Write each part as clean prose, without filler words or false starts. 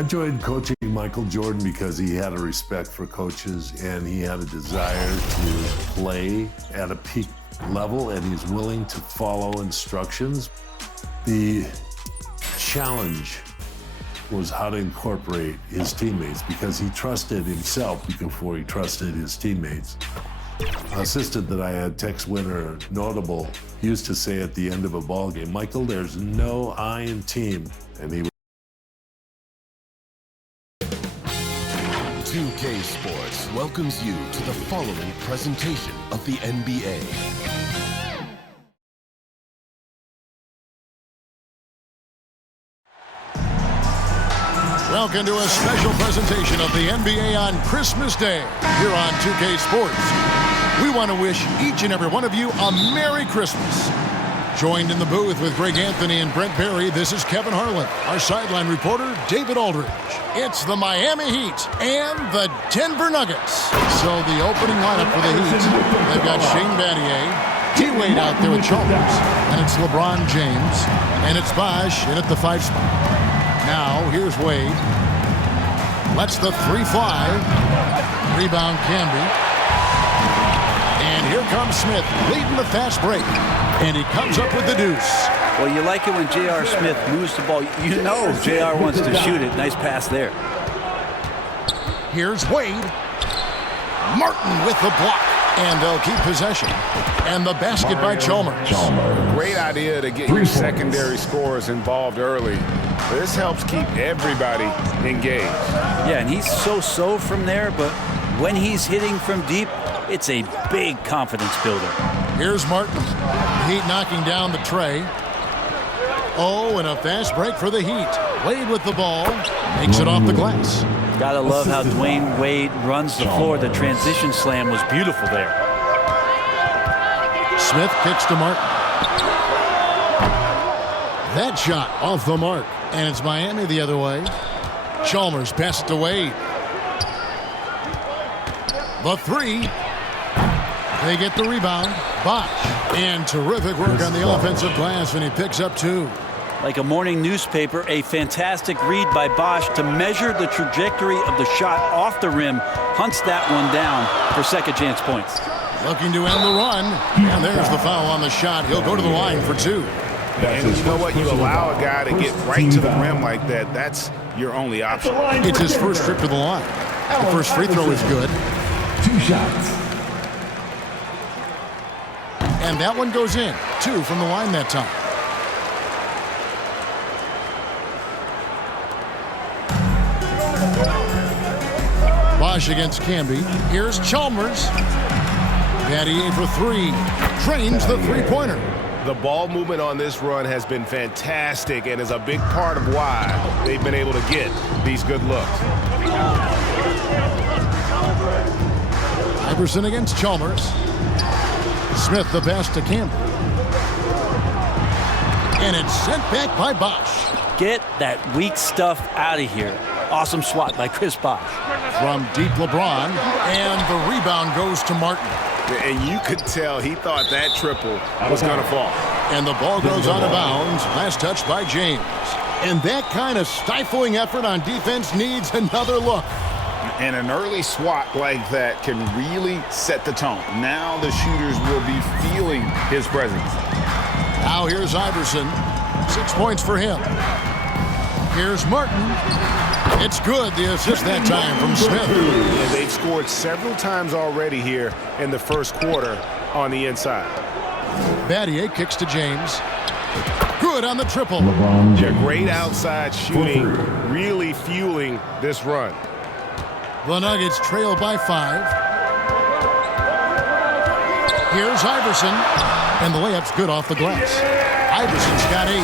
I joined coaching Michael Jordan because he had a respect for coaches and he had a desire to play at a peak level, and he's willing to follow instructions. The challenge was how to incorporate his teammates because he trusted himself before he trusted his teammates. An assistant that I had, Tex Winter, notable, used to say at the end of a ball game, "Michael, there's no I in team," and he 2K Sports welcomes you to the following presentation of the NBA. Welcome to a special presentation of the NBA on Christmas Day here on 2K Sports. We want to wish each and every one of you a Merry Christmas. Joined in the booth with Greg Anthony and Brent Barry, this is Kevin Harlan. Our sideline reporter, David Aldridge. It's the Miami Heat and the Denver Nuggets. So the opening lineup for the Heat, they've got Shane Battier, D-Wade out there with Chalmers, and it's LeBron James, and it's Bosh in at the 5 spot. Now, here's Wade. Lets the 3 fly. Rebound Camby. And here comes Smith, leading the fast break. And he comes up with the deuce. Well, you like it when J.R. Smith moves the ball. You know J.R. wants to shoot it. Nice pass there. Here's Wade. Martin with the block. And they'll keep possession. And the basket by Chalmers. Great idea to get your secondary scorers involved early. This helps keep everybody engaged. Yeah, and he's so from there, but when he's hitting from deep, it's a big confidence builder. Here's Martin. Heat knocking down the tray. Oh, and a fast break for the Heat. Wade with the ball. Makes it off the glass. Gotta love how Dwayne Wade runs the floor. The transition slam was beautiful there. Smith kicks to Martin. That shot off the mark. And it's Miami the other way. Chalmers passes to Wade. The 3. They get the rebound. Bosh. And terrific work on the offensive glass, and he picks up 2. Like a morning newspaper, a fantastic read by Bosh to measure the trajectory of the shot off the rim. Hunts that one down for second chance points. Looking to end the run. And there's the foul on the shot. He'll go to the line for 2. And you know what? You allow a guy to get right to the rim like that, that's your only option. It's his first trip to the line. The first free throw is good. 2 shots. And that one goes in. 2 from the line that time. Bosh against Camby. Here's Chalmers. Battier for 3. Drains the three-pointer. The ball movement on this run has been fantastic and is a big part of why they've been able to get these good looks. Iverson against Chalmers. Smith the pass to Camby. And it's sent back by Bosh. Get that weak stuff out of here. Awesome swat by Chris Bosh. From deep LeBron. And the rebound goes to Martin. And you could tell he thought that triple was going to fall. And the ball goes out of bounds. Last touch by James. And that kind of stifling effort on defense needs another look. And an early swat like that can really set the tone. Now the shooters will be feeling his presence. Now here's Iverson. 6 points for him. Here's Martin. It's good, the assist that time from Smith. Yeah, they've scored several times already here in the first quarter on the inside. Battier kicks to James. Good on the triple. Yeah, great outside shooting, really fueling this run. The Nuggets trail by 5. Here's Iverson. And the layup's good off the glass. Iverson's got 8.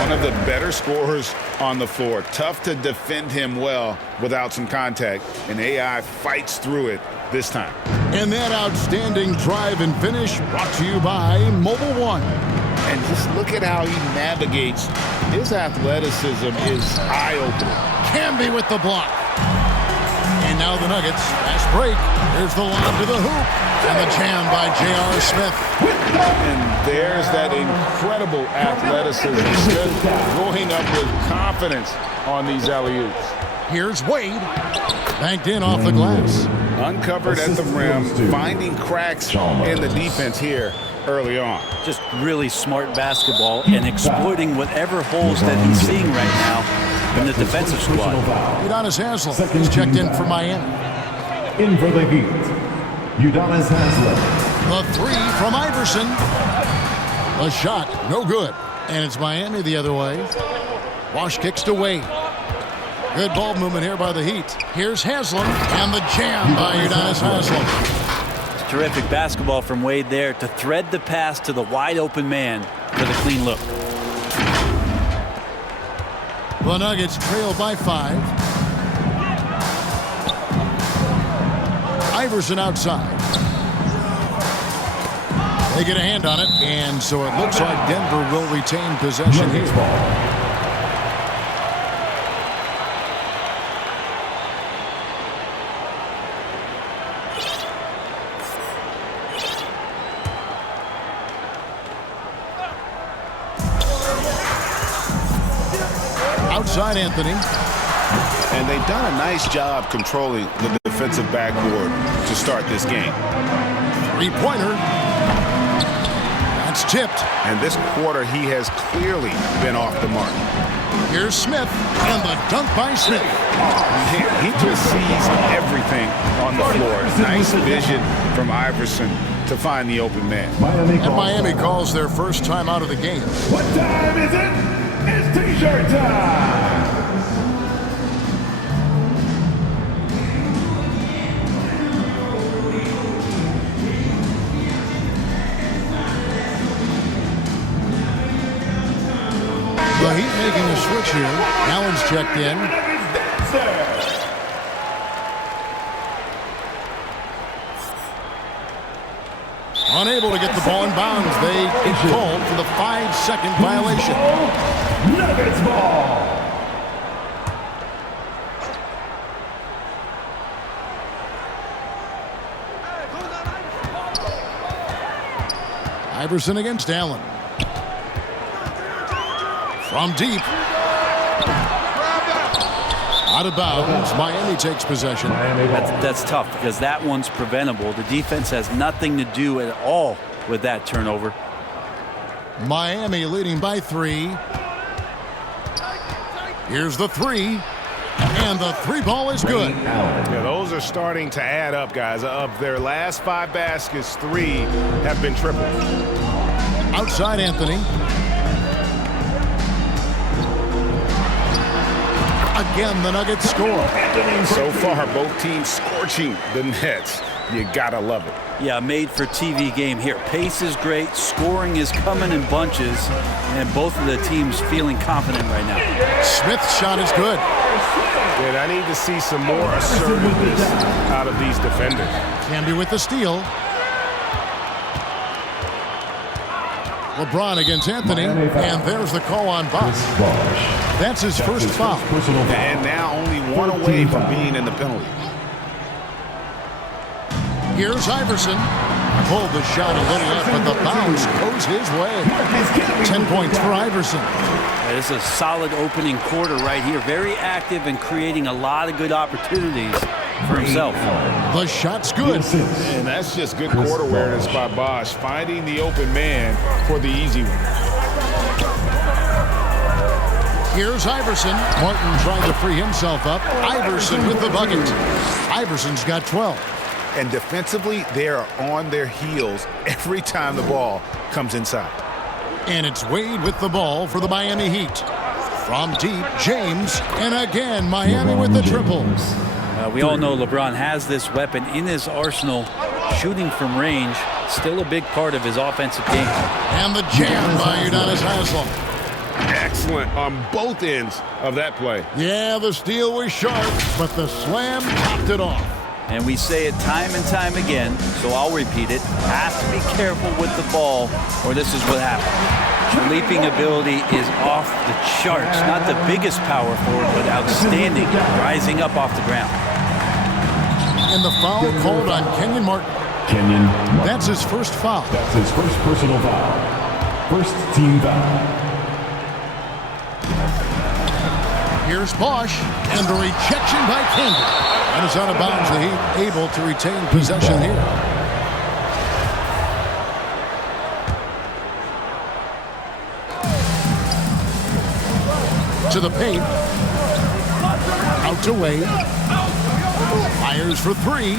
One of the better scorers on the floor. Tough to defend him well without some contact. And AI fights through it this time. And that outstanding drive and finish brought to you by Mobile One. And just look at how he navigates. His athleticism is eye-opening. Camby with the block. And And now the Nuggets. Fast break. Here's the lob to the hoop. And the jam by J.R. Smith. And there's that incredible athleticism. Just going up with confidence on these alley-oops. Here's Wade. Banked in off the glass. Uncovered at the rim, finding cracks in the defense here early on. Just really smart basketball and exploiting whatever holes that he's seeing right now in the defensive squad. Udonis Haslem is checked in for Miami. In for the Heat, Udonis Haslem. The three from Iverson. A shot, no good. And it's Miami the other way. Wash kicks to Wade. Good ball movement here by the Heat. Here's Haslem, and the jam by Udonis Haslem. Terrific basketball from Wade there to thread the pass to the wide-open man for the clean look. The Nuggets trail by 5. Iverson outside. They get a hand on it, and so it looks like Denver will retain possession here. Outside Anthony. And they've done a nice job controlling the defensive backboard to start this game. Three-pointer. That's tipped. And this quarter, he has clearly been off the mark. Here's Smith, and the dunk by Smith. He just sees everything on the floor. Nice vision from Iverson to find the open man. And Miami calls their first time out of the game. What time is it? It's T-shirt time! The Heat making a switch here. Allen's checked in. Unable to get the ball in bounds. They get called for the 5-second violation. Nuggets ball! Iverson against Allen. From deep. Out of bounds. Miami takes possession. That's tough because that one's preventable. The defense has nothing to do at all with that turnover. Miami leading by 3. Here's the 3. And the 3-ball is good. Yeah, those are starting to add up, guys. Of their last 5 baskets, 3 have been triples. Outside Anthony. Again, the Nuggets score. So far, both teams scorching the Nets. You gotta love it. Yeah, made for TV game here. Pace is great. Scoring is coming in bunches. And both of the teams feeling confident right now. Smith's shot is good. And I need to see some more assertiveness out of these defenders. Camby with the steal. LeBron against Anthony. And there's the call on Bosh. That's his first foul. And now only 1 away from being in the penalty. Here's Iverson. Pulled the shot a little up, but the bounce goes his way. 10 points for Iverson. This is a solid opening quarter right here. Very active and creating a lot of good opportunities for himself. The shot's good. And that's just good court awareness by Bosh, finding the open man for the easy one. Here's Iverson. Martin trying to free himself up. Iverson with the bucket. Iverson's got 12. And defensively, they are on their heels every time the ball comes inside. And it's Wade with the ball for the Miami Heat. From deep, James. And again, Miami with the triple. We all know LeBron has this weapon in his arsenal. Shooting from range, still a big part of his offensive game. And the jam by Udonis Haslem. Excellent on both ends of that play. Yeah, the steal was sharp, but the slam topped it off. And we say it time and time again, so I'll repeat it. Have to be careful with the ball, or this is what happens. Leaping ability is off the charts. Not the biggest power forward, but outstanding, rising up off the ground. And the foul called on Kenyon Martin. Kenyon Martin. That's his first foul. That's his first personal foul. First team foul. Here's Bosch, and the rejection by Candy. And it's out of bounds. The Heat able to retain possession here. To the paint. Out to Wade. Fires for three.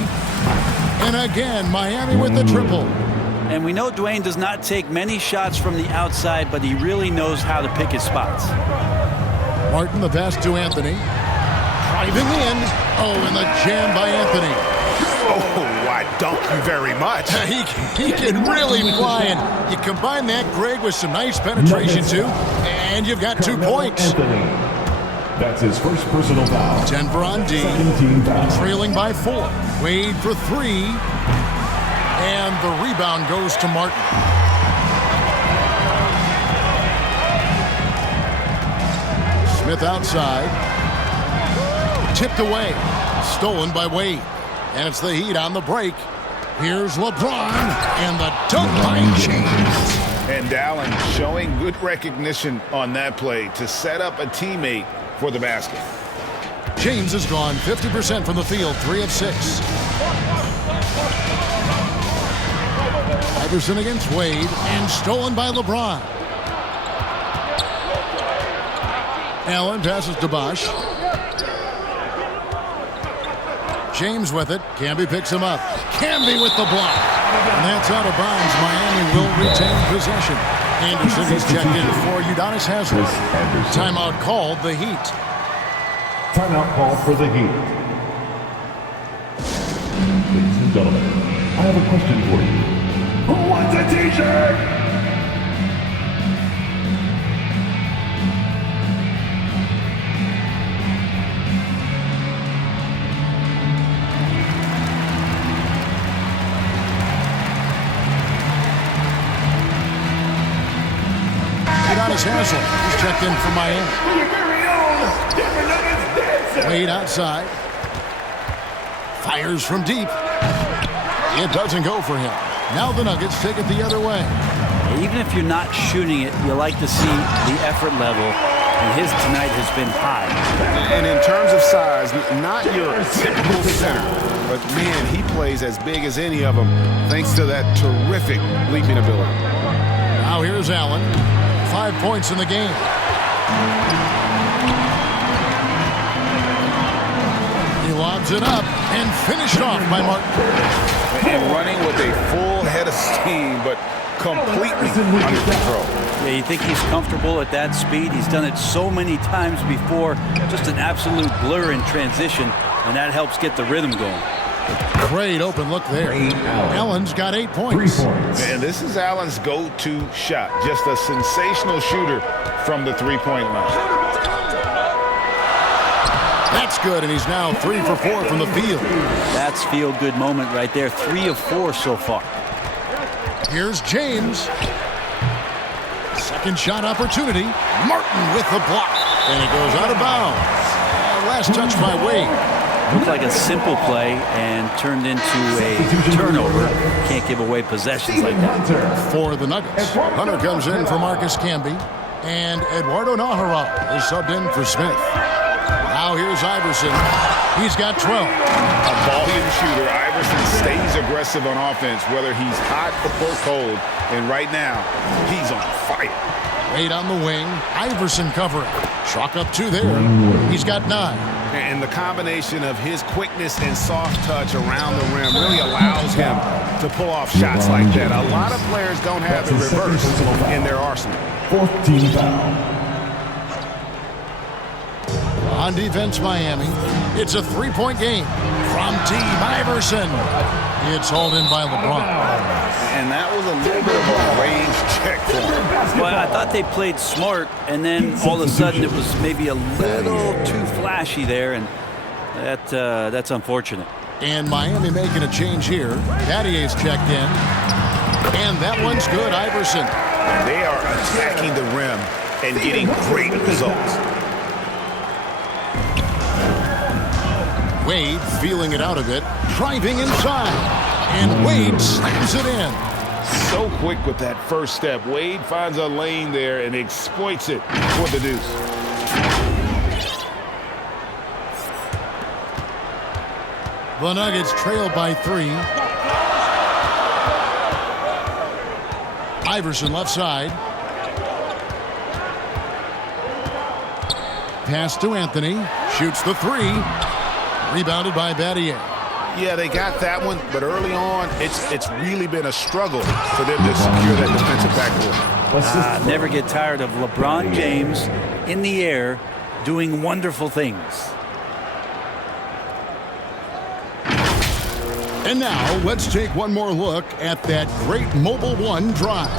And again, Miami with the triple. And we know Dwayne does not take many shots from the outside, but he really knows how to pick his spots. Martin, the pass to Anthony. Driving in. Oh, and the jam by Anthony. Oh, why, thank you very much. He can really fly. And you combine that, Greg, with some nice penetration, too. And you've got 2 points. Anthony. That's his first personal foul. Denver on D. Second team foul. Trailing by 4. Wade for 3. And the rebound goes to Martin. Smith outside. Tipped away. Stolen by Wade. And it's the Heat on the break. Here's LeBron. And the dunk by James. And Allen showing good recognition on that play to set up a teammate for the basket. James has gone 50% from the field, 3 of 6. Iverson against Wade, and stolen by LeBron. Allen passes to Bosch. James with it. Camby picks him up. Camby with the block. And that's out of bounds. Miami will retain possession. Anderson is checked in for Udonis Haslem. Timeout called, the Heat. Timeout call for the Heat. Ladies and gentlemen, I have a question for you. Who wants a t-shirt? Udonis Haslem is checked in for Miami. Wade outside. Fires from deep. It doesn't go for him. Now the Nuggets take it the other way. Even if you're not shooting it, you like to see the effort level, and his tonight has been high. And in terms of size, not your typical center, but man, he plays as big as any of them thanks to that terrific leaping ability. Now here's Allen. 5 points in the game. He lobs it up and finished off by Martin. And running with a full head of steam, but completely under control. Yeah, you think he's comfortable at that speed. He's done it so many times before. Just an absolute blur in transition, and that helps get the rhythm going. Great open look there. Allen's got 8 points. 3 points. And this is Allen's go-to shot. Just a sensational shooter from the three-point line. That's good, and he's now 3 for 4 from the field. That's feel-good moment right there. 3 of 4 so far. Here's James. Second shot opportunity. Martin with the block. And it goes out of bounds. Last touch by Wade. Looked like a simple play and turned into a turnover. Can't give away possessions like that. For the Nuggets, Hunter comes in for Marcus Camby. And Eduardo Nájera is subbed in for Smith. Now here's Iverson. He's got 12. A volume shooter. Iverson stays aggressive on offense, whether he's hot or cold. And right now, he's on fire. Wade on the wing. Iverson covering. Chalk up 2 there. He's got 9. And the combination of his quickness and soft touch around the rim really allows him to pull off shots like that. A lot of players don't have the reverse in their arsenal. 4th team foul. On defense, Miami. It's a 3-point game. From deep, Iverson. It's hauled in by LeBron. And that was a little bit of a range check for him. Well, I thought they played smart, and then all of a sudden it was maybe a little too flashy there, and that's unfortunate. And Miami making a change here. Battier's checked in. And that one's good, Iverson. They are attacking the rim and getting great results. Wade feeling it out a bit, driving inside, and Wade slams it in. So quick with that first step. Wade finds a lane there and exploits it for the deuce. The Nuggets trail by 3. Iverson left side. Pass to Anthony. Shoots the 3. Rebounded by Battier. Yeah, they got that one, but early on, it's really been a struggle for them to secure that defensive backboard. Never get tired of LeBron James in the air doing wonderful things. And now, let's take one more look at that great Mobile One drive.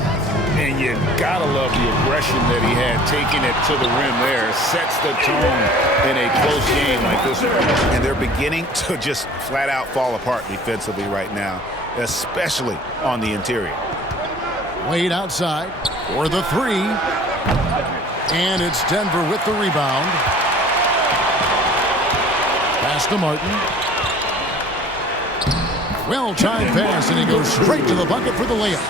And you gotta love the aggression that he had, taking it to the rim there. Sets the tone in a close game like this one. And they're beginning to just flat out fall apart defensively right now, especially on the interior. Wade outside for the 3. And it's Denver with the rebound. Pass to Martin. Well-timed pass, and he goes straight to the bucket for the layup.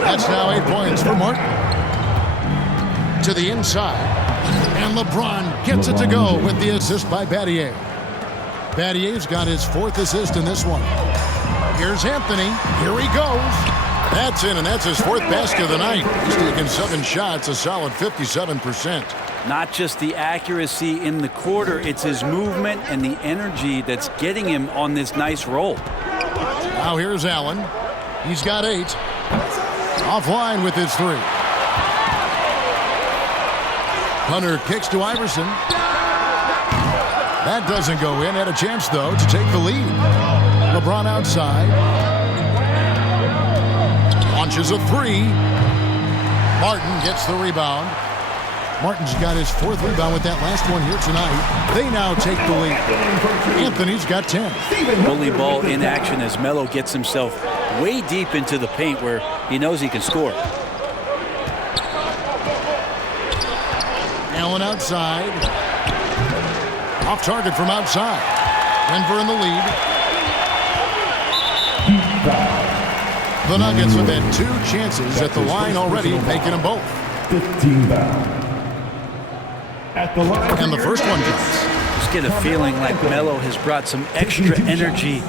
That's now 8 points for Martin. To the inside. And LeBron gets it to go with the assist by Battier. Battier's got his 4th assist in this one. Here's Anthony. Here he goes. That's in, and that's his 4th basket of the night. He's taken 7 shots, a solid 57%. Not just the accuracy in the quarter, it's his movement and the energy that's getting him on this nice roll. Now here's Allen. He's got 8. Offline with his 3. Hunter kicks to Iverson. That doesn't go in. Had a chance, though, to take the lead. LeBron outside. Launches a 3. Martin gets the rebound. Martin's got his 4th rebound with that last one here tonight. They now take the lead. Anthony's got 10. Bully ball in action as Melo gets himself way deep into the paint where he knows he can score. Allen outside. Off target from outside. Denver in the lead. The Nuggets have had 2 chances at the line already, making them both. 15 foul. At the line. And the first one counts. Just get a feeling like Melo has brought some extra energy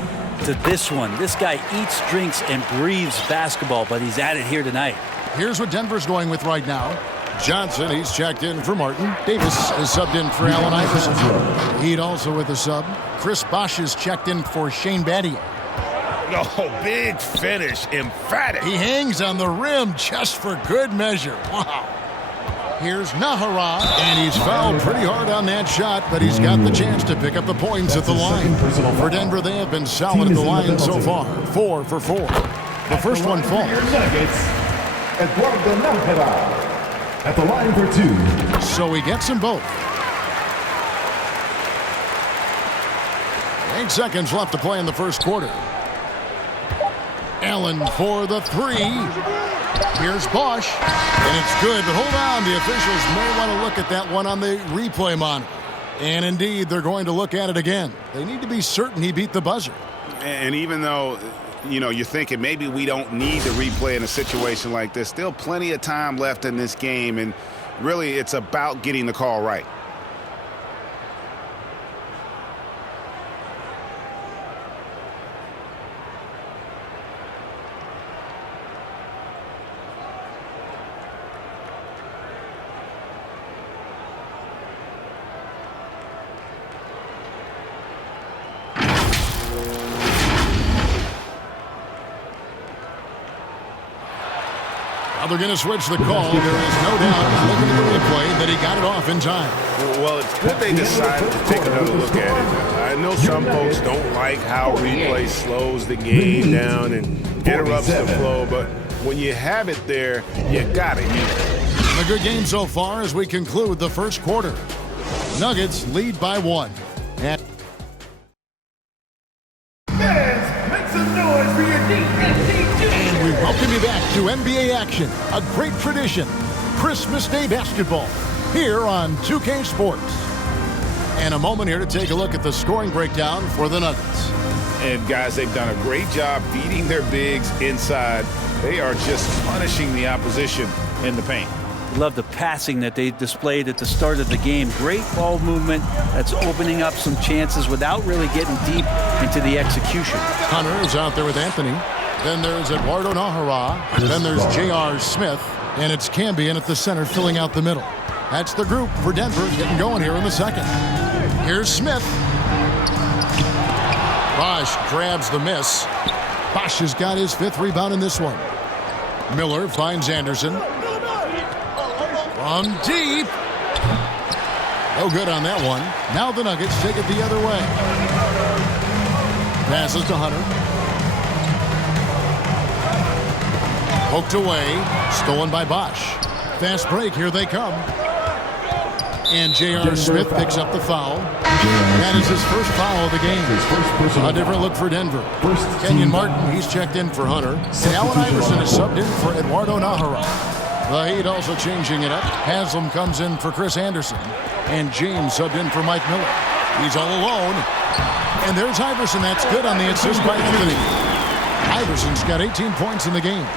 to this one. This guy eats, drinks, and breathes basketball, but he's at it here tonight. Here's what Denver's going with right now. Johnson, he's checked in for Martin. Davis is subbed in for Allen Iverson. Heat also with a sub. Chris Bosh is checked in for Shane Battier. Oh, big finish, emphatic. He hangs on the rim just for good measure. Wow. Here's Nahara, and he's fouled pretty hard on that shot, but he's got the chance to pick up the points at the line. For Denver, they have been solid at the line so far, 4 for 4. The first one falls. Eduardo Nahara at the line for 2. So he gets them both. 8 seconds left to play in the first quarter. Allen for the 3. Here's Bosh, and it's good, but hold on. The officials may want to look at that one on the replay monitor. And indeed, they're going to look at it again. They need to be certain he beat the buzzer. And even though, you're thinking maybe we don't need the replay in a situation like this, still plenty of time left in this game, and really it's about getting the call right. They're going to switch the call. There is no doubt, looking at the replay, that he got it off in time. Well, it's good they decided to take another look at it. I know some folks don't like how replay slows the game down and interrupts the flow, but when you have it there, you got to use it. A good game so far as we conclude the first quarter. Nuggets lead by 1. And Make some noise for your DNC. we welcome you back to NBA action, a great tradition, Christmas Day basketball, here on 2K Sports. And a moment here to take a look at the scoring breakdown for the Nuggets. And guys, they've done a great job beating their bigs inside. They are just punishing the opposition in the paint. Love the passing that they displayed at the start of the game. Great ball movement that's opening up some chances without really getting deep into the execution. Hunter is out there with Anthony. Then there's Eduardo Nahara. Then there's J.R. Smith. And it's Cambion at the center filling out the middle. That's the group for Denver getting going here in the second. Here's Smith. Bosh grabs the miss. Bosh has got his 5th rebound in this one. Miller finds Anderson. From deep. No good on that one. Now the Nuggets take it the other way. Passes to Hunter. Poked away. Stolen by Bosh. Fast break. Here they come. And J.R. Smith picks up the foul. That is his first foul of the game. A different look for Denver. Kenyon Martin, he's checked in for Hunter. And Allen Iverson is subbed in for Eduardo Nahara. The Heat also changing it up. Haslam comes in for Chris Anderson. And James subbed in for Mike Miller. He's all alone. And there's Iverson. That's good on the assist by Anthony. Iverson's got 18 points in the game.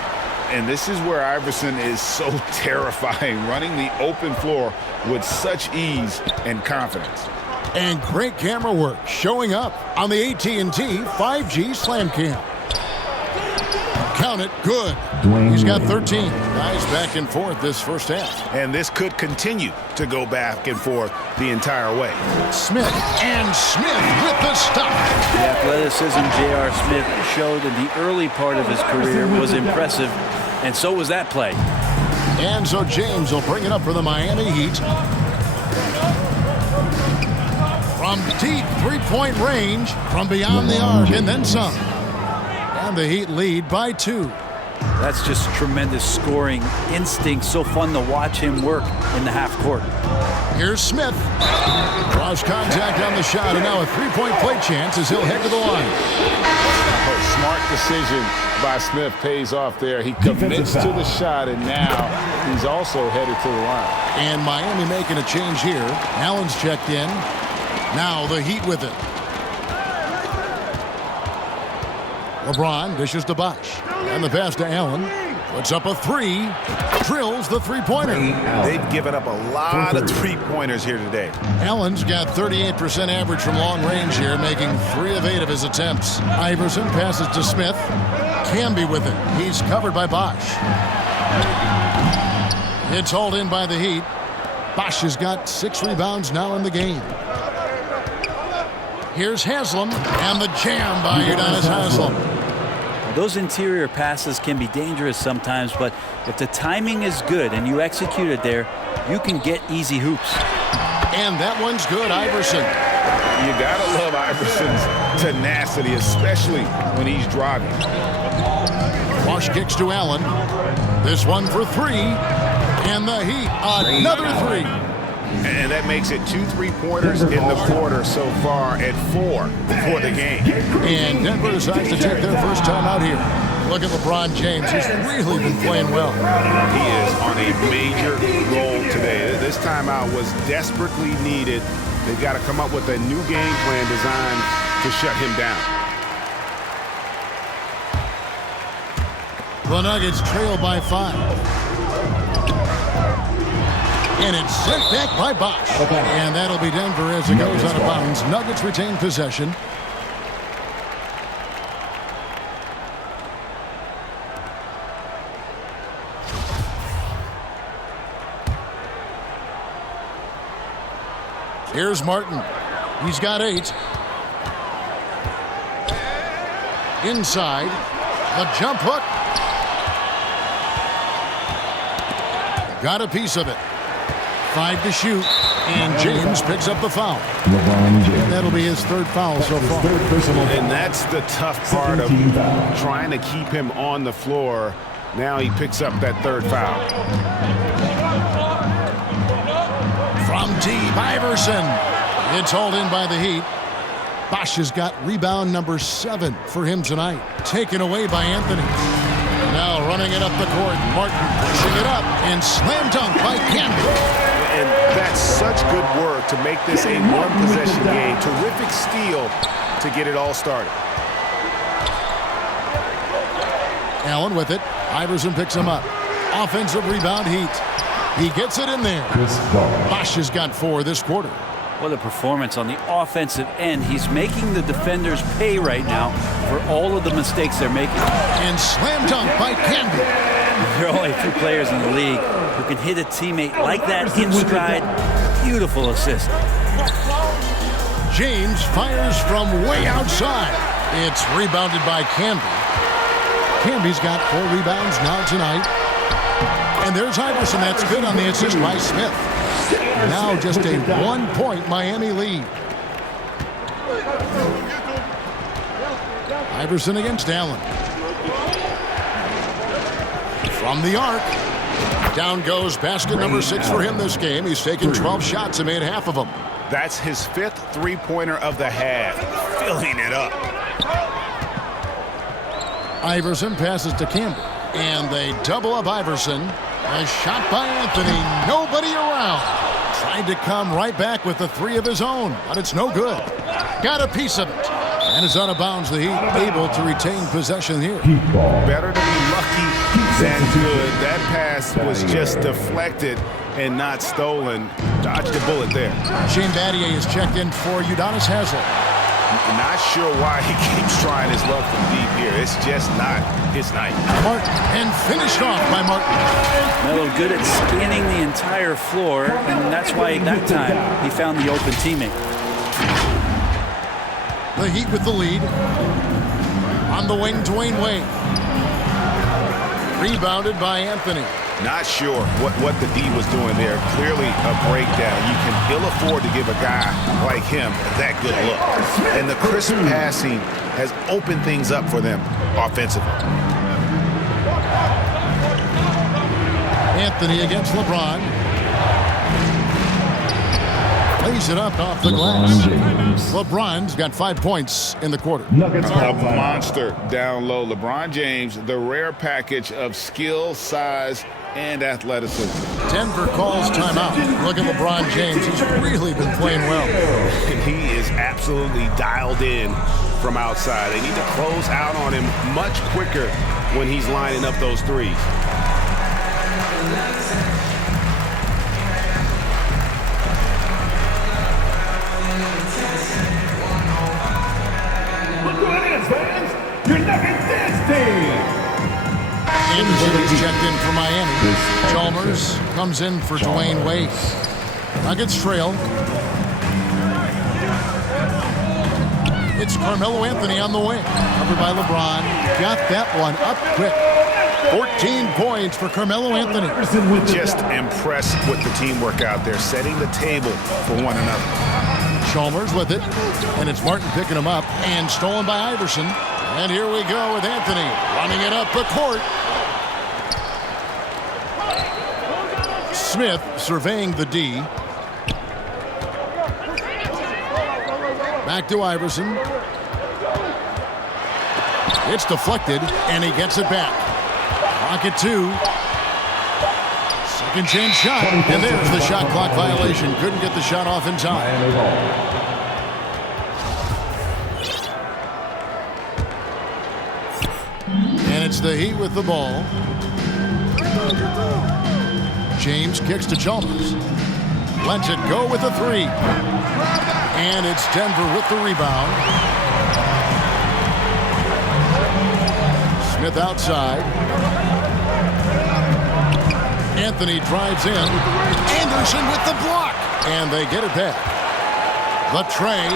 And this is where Iverson is so terrifying, running the open floor with such ease and confidence. And great camera work showing up on the AT&T 5G Slam Cam. Count it, good. He's got 13. Guys back and forth this first half. And this could continue to go back and forth the entire way. Smith with the stop. The athleticism J.R. Smith showed in the early part of his career was impressive, and so was that play. And so James will bring it up for the Miami Heat. From deep three-point range, from beyond the arc, and then some. And the Heat lead by 2. That's just tremendous scoring instinct. So fun to watch him work in the half court. Here's Smith. Draws contact on the shot, and now a three-point play chance as he'll head to the line. A smart decision by Smith pays off there. He commits to the shot, and now he's also headed to the line. And Miami making a change here. Allen's checked in. Now the Heat with it. LeBron dishes to Bosh. And the pass to Allen. Puts up a 3. Drills the three-pointer. They've given up a lot of three-pointers here today. Allen's got 38% average from long range here, making 3 of 8 of his attempts. Iverson passes to Smith. Camby with it. He's covered by Bosh. It's hauled in by the Heat. Bosh has got 6 rebounds now in the game. Here's Haslam, and the jam by Udonis Haslam. Those interior passes can be dangerous sometimes, but if the timing is good and you execute it there, you can get easy hoops. And that one's good, Iverson. You gotta love Iverson's tenacity, especially when he's driving. Bosh kicks to Allen. This one for 3. And the Heat, another 3. And that makes it 2 three-pointers in the quarter so far at 4 for the game. And Denver decides to take their first time out here. Look at LeBron James. He's really been playing well. He is on a major roll today. This timeout was desperately needed. They've got to come up with a new game plan designed to shut him down. The Nuggets trail by 5. And it's sent back by Bosh. And that'll be Denver as it goes out of bounds. Nuggets retain possession. Here's Martin. He's got 8. Inside. The jump hook. Got a piece of it. 5 to shoot, and James picks up the foul. LeBron James. And that'll be his 3rd foul so far. And that's the tough part of trying to keep him on the floor. Now he picks up that 3rd foul. From deep, Iverson. It's hauled in by the Heat. Bosh has got rebound number 7 for him tonight. Taken away by Anthony. Now running it up the court. Martin pushing it up and slam dunk by Camby. And that's such good work to make this a one-possession game. Terrific steal to get it all started. Allen with it. Iverson picks him up. Offensive rebound, Heat. He gets it in there. Bosh has got 4 this quarter. What a performance on the offensive end. He's making the defenders pay right now for all of the mistakes they're making. And slam dunk by Camby. There are only 2 players in the league who can hit a teammate like that in stride. Beautiful assist. James fires from way outside. It's rebounded by Camby. Camby's got 4 rebounds now tonight. And there's Iverson. That's good on the assist by Smith. Now just a 1-point Miami lead. Iverson against Allen. From the arc. Down goes basket number 6 for him this game. He's taken 12 shots and made half of them. That's his 5th three-pointer of the half. Filling it up. Iverson passes to Campbell. And they double up Iverson. A shot by Anthony. Nobody around. Tried to come right back with the 3 of his own, but it's no good. Got a piece of it. And it's out of bounds. The Heat able to retain possession here. Better to be lucky than good. That pass was just deflected and not stolen. Dodged the bullet there. Shane Battier is checked in for Udonis Haslem. Not sure why he keeps trying his luck from deep here. It's just not his night. Martin, and finished off by Martin. Melo good at scanning the entire floor, and that's why that time he found the open teammate. The Heat with the lead. On the wing, Dwayne Wade. Rebounded by Anthony. Not sure what the D was doing there. Clearly a breakdown. You can ill afford to give a guy like him that good look. And the crisp passing has opened things up for them offensively. Anthony against LeBron. Lays it up off the glass. LeBron's got 5 points in the quarter. A monster down low. LeBron James, the rare package of skill, size, and athleticism. Denver calls timeout. Look at LeBron James. He's really been playing well. And he is absolutely dialed in from outside. They need to close out on him much quicker when he's lining up those threes. Your Nuggets dance team. Anderson checked in for Miami. Chalmers comes in for Dwayne Wade. Nuggets trail. It's Carmelo Anthony on the wing. Covered by LeBron. Got that one up quick. 14 points for Carmelo Anthony. Just impressed with the teamwork out there, setting the table for one another. Chalmers with it. And it's Martin picking him up. And stolen by Iverson. And here we go with Anthony running it up the court. Smith surveying the D. Back to Iverson. It's deflected, and he gets it back. Pocket 2. Second chance shot, and there's the shot clock violation. Couldn't get the shot off in time. And it's the Heat with the ball. James kicks to Chalmers. Lets it go with a 3. And it's Denver with the rebound. Smith outside. Anthony drives in. Anderson with the block. And they get it back. The tray.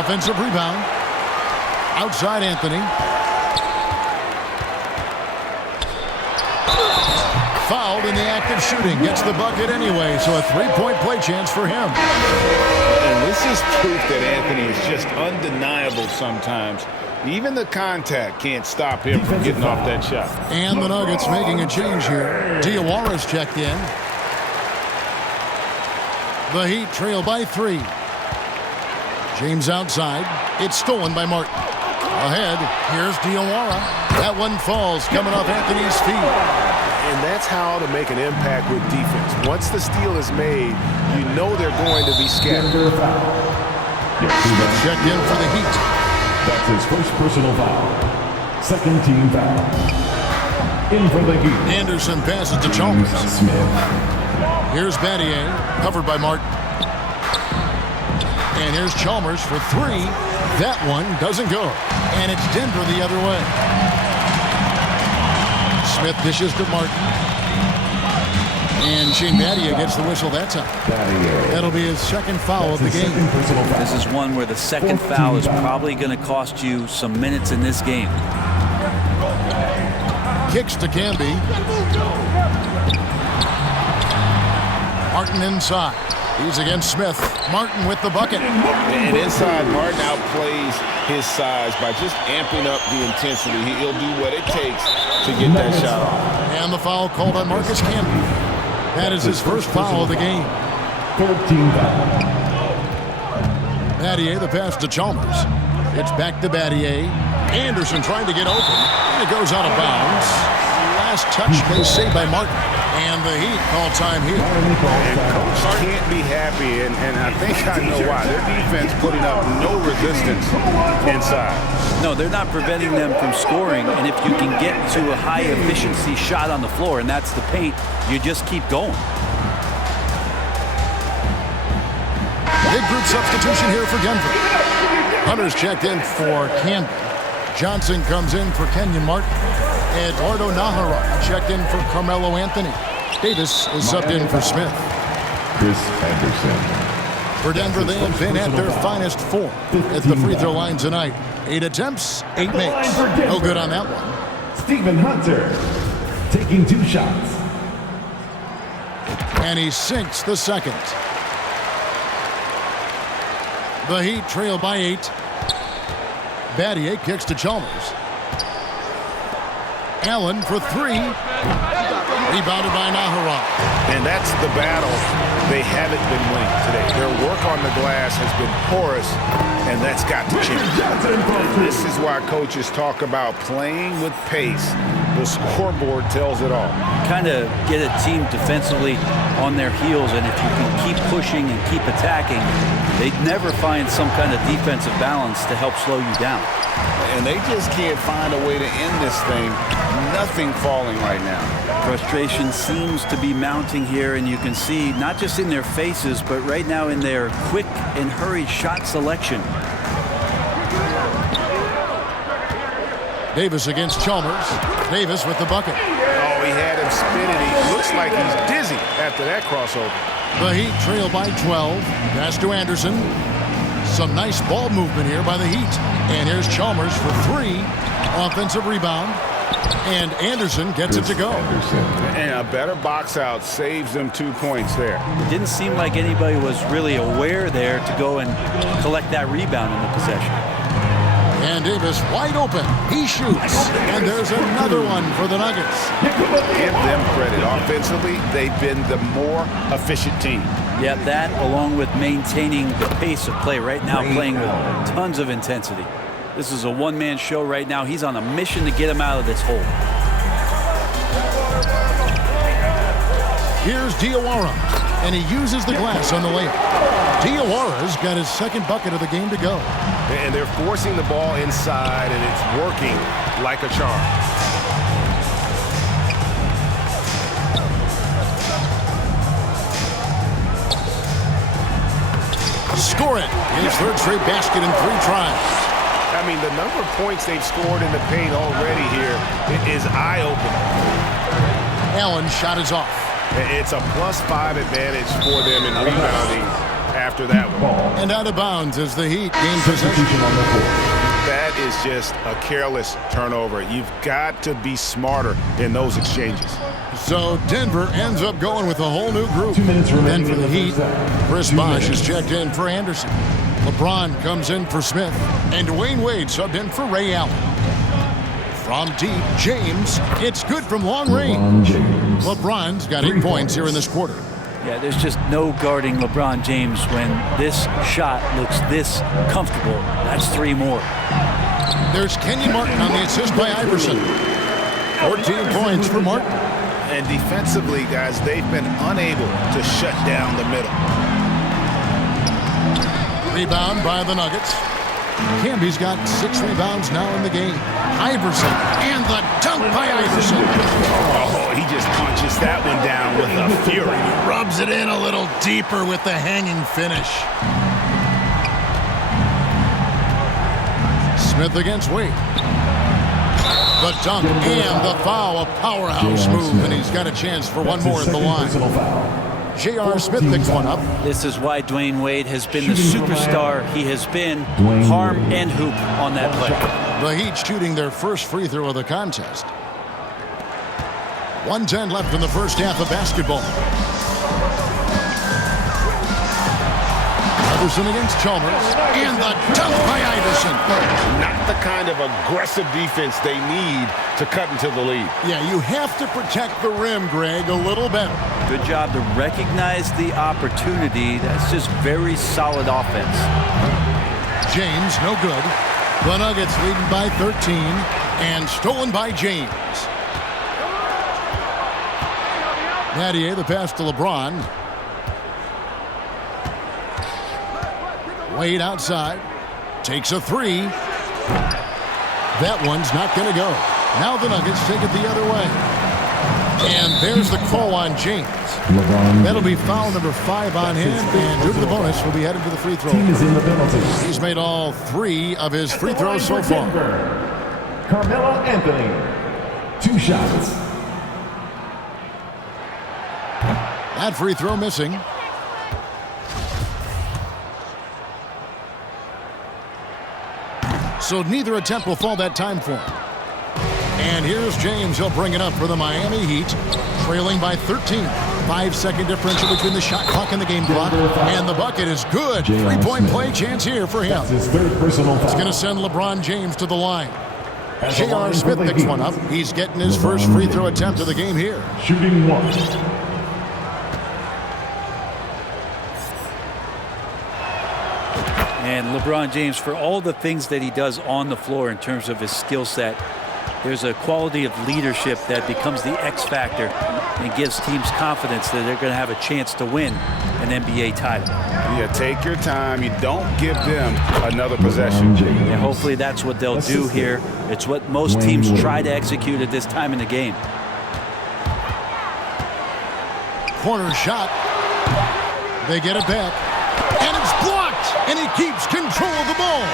Offensive rebound. Outside Anthony. Fouled in the act of shooting. Gets the bucket anyway, so a 3-point play chance for him. And this is proof that Anthony is just undeniable sometimes. Even the contact can't stop him from getting off that shot. And the Nuggets making a change here. Diawara's checked in. The Heat trail by 3. James outside. It's stolen by Martin. Ahead, here's Diawara. That one falls, coming off Anthony's feet. And that's how to make an impact with defense. Once the steal is made, you know they're going to be scattered. Smith checked in for the Heat. That's his first personal foul. Second team foul. In for the Heat. Anderson passes to Chalmers. Smith. Here's Battier, covered by Martin. And here's Chalmers for three. That one doesn't go. And it's Denver the other way. Smith dishes to Martin. And Shane Battier gets the whistle that time. That'll be his second foul of the game. This is one where the second foul is probably going to cost you some minutes in this game. Kicks to Camby. Martin inside. He's against Smith. Martin with the bucket. And inside, Martin outplays his size by just amping up the intensity. He'll do what it takes to get that shot off. And the foul called on Marcus Camby. That is his first foul of the game. Third team foul. Battier, the pass to Chalmers. It's back to Battier. Anderson trying to get open. And it goes out of bounds. Last touch they say by Martin. And the Heat call time here. And coach can't be happy, and I think I know why. Their defense putting up no resistance inside. No, they're not preventing them from scoring, and if you can get to a high-efficiency shot on the floor, and that's the paint, you just keep going. Big group substitution here for Denver. Hunter's checked in for Camby. Johnson comes in for Kenyon Martin. Eduardo Nahara checked in for Carmelo Anthony. Davis is subbed in for Smith. Chris Anderson. For Denver, they have been at their finest four at the free throw line tonight. 8 attempts, 8 makes. No good on that one. Stephen Hunter taking 2 shots. And he sinks the second. The Heat trail by 8. Battier kicks to Chalmers. Allen for 3. Rebounded by Nahara. And that's the battle they haven't been winning today. Their work on the glass has been porous, and that's got to change. This is why coaches talk about playing with pace. The scoreboard tells it all. Kind of get a team defensively on their heels, and if you can keep pushing and keep attacking, they'd never find some kind of defensive balance to help slow you down. And they just can't find a way to end this thing. Nothing falling right now. Frustration seems to be mounting here, and you can see not just in their faces, but right now in their quick and hurried shot selection. Davis against Chalmers. Davis with the bucket. Oh, he had him spinning. He looks like he's dizzy after that crossover. The Heat trail by 12. Pass to Anderson. Some nice ball movement here by the Heat. And here's Chalmers for 3. Offensive rebound. And Anderson gets it to go. And a better box out saves them 2 points there. It didn't seem like anybody was really aware there to go and collect that rebound in the possession. And Davis wide open. He shoots. And there's another one for the Nuggets. Give them credit. Offensively, they've been the more efficient team. Yeah, that along with maintaining the pace of play right now, playing with tons of intensity. This is a one-man show right now. He's on a mission to get him out of this hole. Here's Diawara, and he uses the glass on the layup. Diawara's got his second bucket of the game to go. And they're forcing the ball inside, and it's working like a charm. Score it. His third straight basket in 3 tries. I mean, the number of points they've scored in the paint already here is eye-opening. Allen's shot is off. It's a +5 advantage for them in rebounding after that one. And out of bounds as the Heat gain possession. That is just a careless turnover. You've got to be smarter in those exchanges. So Denver ends up going with a whole new group. 2 minutes remaining. Then for the Heat, Chris Bosh is checked in for Anderson. LeBron comes in for Smith. And Dwayne Wade subbed in for Ray Allen. From deep, James. It's good from long range. LeBron's got 8 points here in this quarter. Yeah, there's just no guarding LeBron James when this shot looks this comfortable. That's 3 more. There's Kenyon Martin on the assist by Iverson. 14 points for Martin. And defensively, guys, they've been unable to shut down the middle. Rebound by the Nuggets. Camby's got 6 rebounds now in the game. Iverson, and the dunk by Iverson. Oh, he just punches that one down with a fury. Rubs it in a little deeper with the hanging finish. Smith against Wade. The dunk and the foul, a powerhouse move, and he's got a chance for one more at the line. J.R. Smith picks one up. This is why Dwayne Wade has been the superstar he has been. Harm and hoop on that play. The Heat shooting their first free throw of the contest. 1:10 left in the first half of basketball. Iverson against Chalmers, and the dunk by Iverson. Not the kind of aggressive defense they need to cut into the lead. Yeah, you have to protect the rim, Greg, a little better. Good job to recognize the opportunity. That's just very solid offense. James, no good. The Nuggets leading by 13, and stolen by James. Nattier, the pass to LeBron. Wade outside, takes a 3. That one's not going to go. Now the Nuggets take it the other way. And there's the call on James. That'll be foul number 5 on him, and due to the bonus, will be headed to the free throw. He's made all 3 of his free throws so far. Carmelo Anthony, 2 shots. That free throw missing. So neither attempt will fall that time for him. And here's James. He'll bring it up for the Miami Heat, trailing by 13. 5-second differential between the shot clock and the game clock. And the bucket is good. 3-point play chance here for him. His 3rd personal foul. It's going to send LeBron James to the line. J.R. Smith picks one up. He's getting his first free throw attempt of the game here. Shooting 1. And LeBron James, for all the things that he does on the floor in terms of his skill set, there's a quality of leadership that becomes the X factor and gives teams confidence that they're going to have a chance to win an NBA title. Yeah, take your time. You don't give them another possession. And hopefully that's what they'll do here. It's what most teams try to execute at this time in the game. Corner shot. They get it back. And it's blocked. And he keeps control of the ball.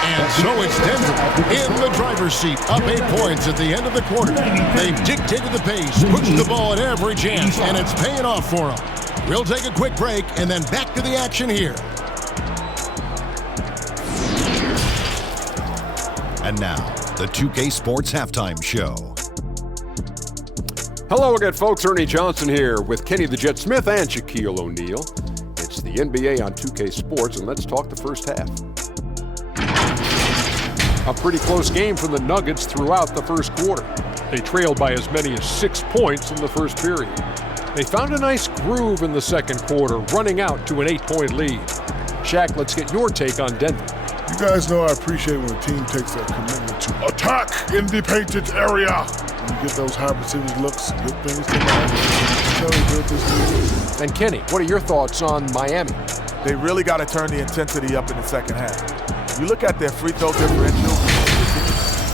And so it's Denver in the driver's seat, up 8 points at the end of the quarter. They've dictated the pace, pushed the ball at every chance, and it's paying off for them. We'll take a quick break and then back to the action here. And now, the 2K Sports Halftime Show. Hello again, folks. Ernie Johnson here with Kenny the Jet Smith and Shaquille O'Neal. It's the NBA on 2K Sports, and let's talk the first half. A pretty close game for the Nuggets throughout the first quarter. They trailed by as many as 6 points in the first period. They found a nice groove in the second quarter, running out to an 8-point lead. Shaq, let's get your take on Denver. You guys know I appreciate when a team takes a commitment to attack in the painted area. When you get those high percentage looks, good things to Miami. Tell you good this is. And Kenny, what are your thoughts on Miami? They really got to turn the intensity up in the second half. You look at their free throw differential,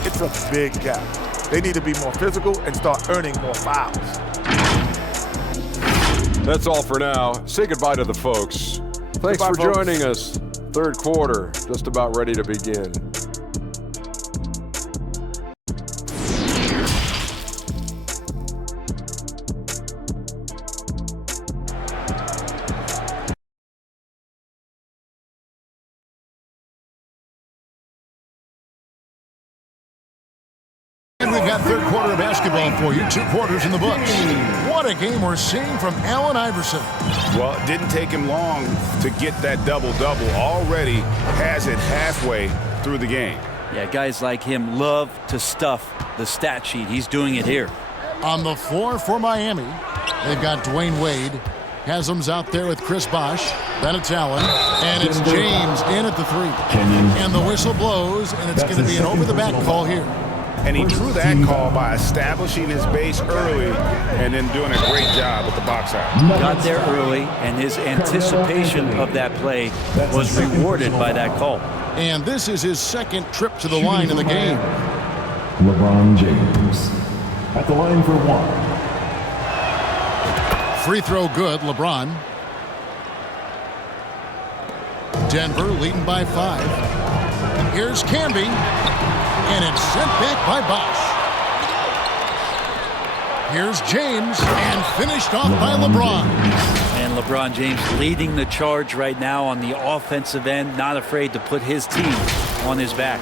it's a big gap. They need to be more physical and start earning more fouls. That's all for now. Say goodbye to the folks. Thanks Goodbye, for folks. joining us. Third quarter, just about ready to begin. And we've got third quarter basketball for you. 2 quarters in the books. What a game we're seeing from Allen Iverson. Well, it didn't take him long to get that double-double. Already has it halfway through the game. Yeah, guys like him love to stuff the stat sheet. He's doing it here. On the floor for Miami, they've got Dwayne Wade. Haslam's out there with Chris Bosh. Then it's Allen. And it's James in at the 3. And the whistle blows, and it's going to be an over-the-back call here. And he drew that call by establishing his base early and then doing a great job with the box out. Got there early, and his anticipation of that play was rewarded by that call. And this is his second trip to the line in the game. LeBron James at the line for one. Free throw good, LeBron. Denver leading by 5. Here's Camby, and it's sent back by Bosch. Here's James, and finished off by LeBron. And LeBron James leading the charge right now on the offensive end, not afraid to put his team on his back.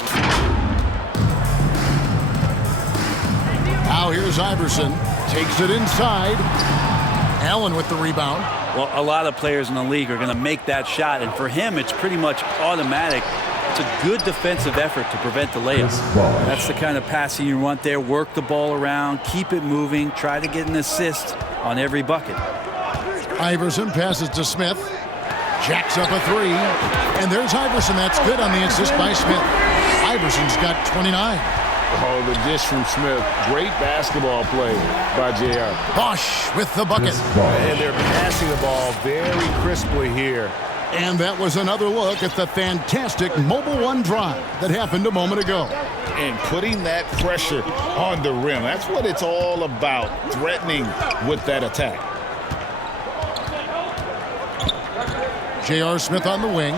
Now here's Iverson, takes it inside. Allen with the rebound. Well, a lot of players in the league are going to make that shot, and for him, it's pretty much automatic. It's a good defensive effort to prevent the layup. That's the kind of passing you want there. Work the ball around, keep it moving, try to get an assist on every bucket. Iverson passes to Smith. Jacks up a 3. And there's Iverson. That's good on the assist by Smith. Iverson's got 29. Oh, the dish from Smith. Great basketball play by JR. Bosch with the bucket. And they're passing the ball very crisply here. And that was another look at the fantastic Mobile One drive that happened a moment ago. And putting that pressure on the rim. That's what it's all about, threatening with that attack. J.R. Smith on the wing.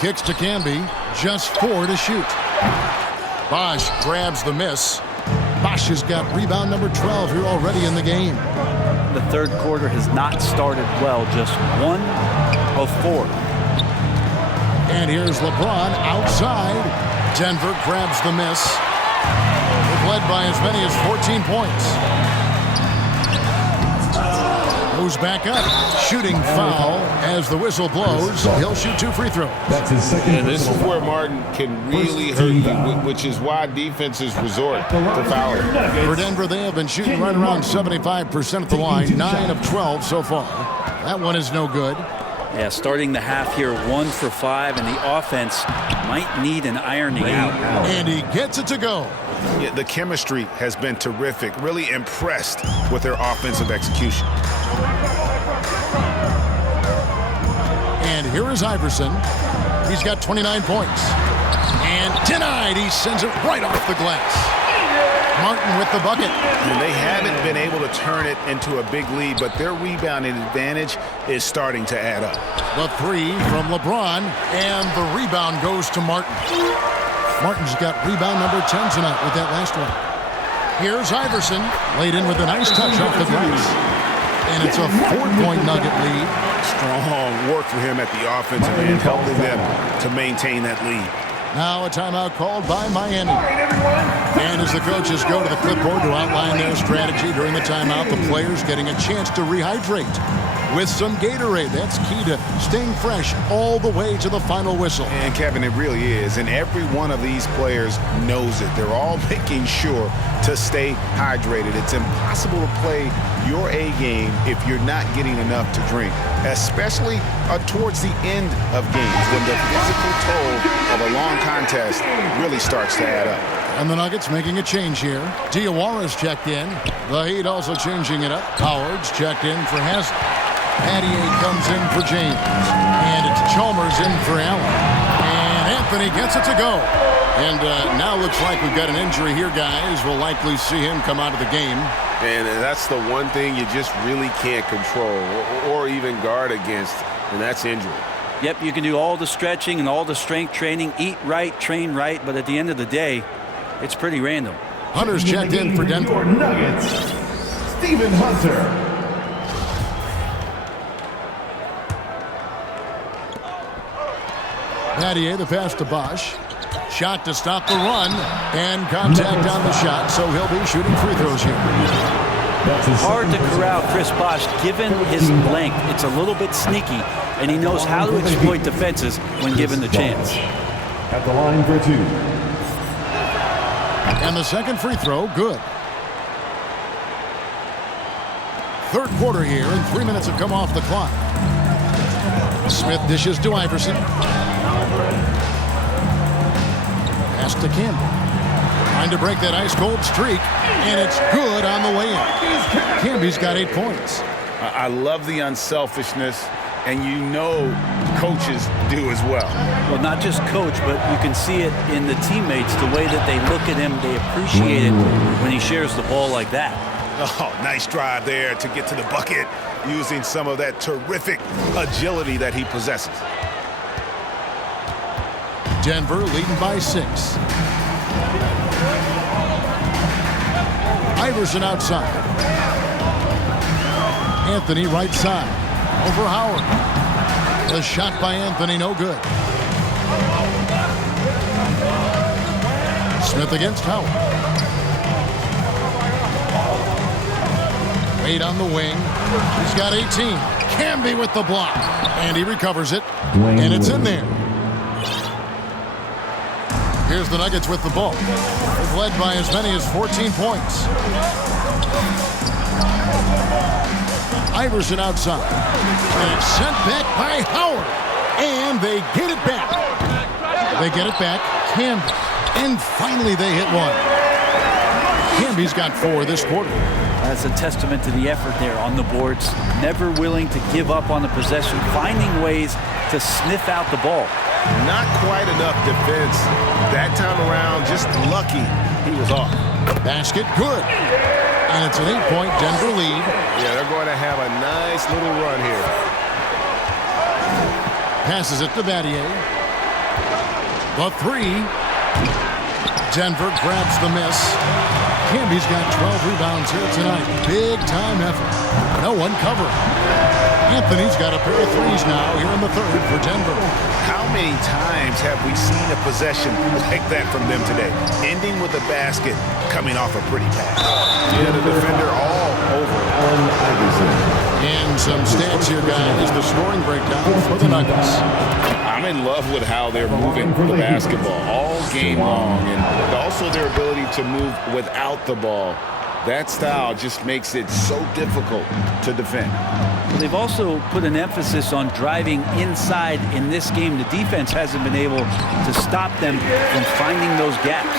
Kicks to Camby. Just 4 to shoot. Bosch grabs the miss. Bosch has got rebound number 12 here already in the game. The third quarter has not started well, just 1 of 4. And here's LeBron outside. Denver grabs the miss. They've led by as many as 14 points. Goes back up. Shooting foul as the whistle blows. He'll shoot 2 free throws. That's his second. And this is where Martin can really hurt you, which is why defenses resort to fouling. For Denver, they have been shooting right around 75% at the line. 9 of 12 so far. That one is no good. Yeah, starting the half here, 1 for 5, and the offense might need an ironing out. And he gets it to go. Yeah, the chemistry has been terrific. Really impressed with their offensive execution. And here is Iverson. He's got 29 points. And denied. He sends it right off the glass. Martin with the bucket. And they haven't been able to turn it into a big lead, but their rebounding advantage is starting to add up. The 3 from LeBron, and the rebound goes to Martin. Martin's got rebound number 10 tonight with that last one. Here's Iverson, laid in with a nice touch off the glass. And it's a 4-point Nugget lead. Strong work for him at the offensive end, helping them to maintain that lead. Now a timeout called by Miami. And as the coaches go to the clipboard to outline their strategy during the timeout, the players getting a chance to rehydrate with some Gatorade. That's key to staying fresh all the way to the final whistle. And Kevin, it really is. And every one of these players knows it. They're all making sure to stay hydrated. It's impossible to play your A game if you're not getting enough to drink, especially towards the end of games when the physical toll of a long contest really starts to add up. And the Nuggets making a change here. Diawara's checked in. The Heat also changing it up. Howard's checked in for Haslett. Pattier comes in for James. And it's Chalmers in for Allen. And Anthony gets it to go. And now looks like we've got an injury here, guys. We'll likely see him come out of the game. And that's the one thing you just really can't control or even guard against, and that's injury. Yep, you can do all the stretching and all the strength training, eat right, train right, but at the end of the day, it's pretty random. Hunter's checked in for Denver. Nuggets, Stephen Hunter. Pattier, the pass to Bosch. Shot to stop the run, and contact on the shot, so he'll be shooting free throws here. Hard to corral Chris Bosch, given his length. It's a little bit sneaky, and he knows how to exploit defenses when given the chance. At the line for 2. And the second free throw, good. Third quarter here, and 3 minutes have come off the clock. Smith dishes to Iverson. Pass to Campbell. Trying to break that ice-cold streak, and it's good on the way in. Camby's got 8 points. I love the unselfishness, and you know coaches do as well. Well, not just coach, but you can see it in the teammates, the way that they look at him. They appreciate it when he shares the ball like that. Oh, nice drive there to get to the bucket, using some of that terrific agility that he possesses. Denver leading by 6. Iverson outside. Anthony right side. Over Howard. The shot by Anthony, no good. Smith against Howard. Wade on the wing. He's got 18. Camby with the block. And he recovers it. And it's in there. Here's the Nuggets with the ball. They've led by as many as 14 points. Iverson outside. And it's sent back by Howard. And they get it back. They get it back. Camby. And finally they hit one. Camby's got 4 this quarter. That's a testament to the effort there on the boards. Never willing to give up on the possession. Finding ways to sniff out the ball. Not quite enough defense that time around. Just lucky he was off. Basket good. And it's an 8-point Denver lead. Yeah, they're going to have a nice little run here. Passes it to Battier. The 3. Denver grabs the miss. Camby's got 12 rebounds here tonight. Big time effort. No one covering. Anthony's got a pair of 3s now here in the 3rd for Denver. How many times have we seen a possession like that from them today? Ending with a basket, coming off a pretty pass. Yeah, the defender all over it. And some stats here, guys. The scoring breakdown for the Nuggets. I'm in love with how they're moving the basketball all game long, and also their ability to move without the ball. That style just makes it so difficult to defend. They've also put an emphasis on driving inside in this game. The defense hasn't been able to stop them from finding those gaps.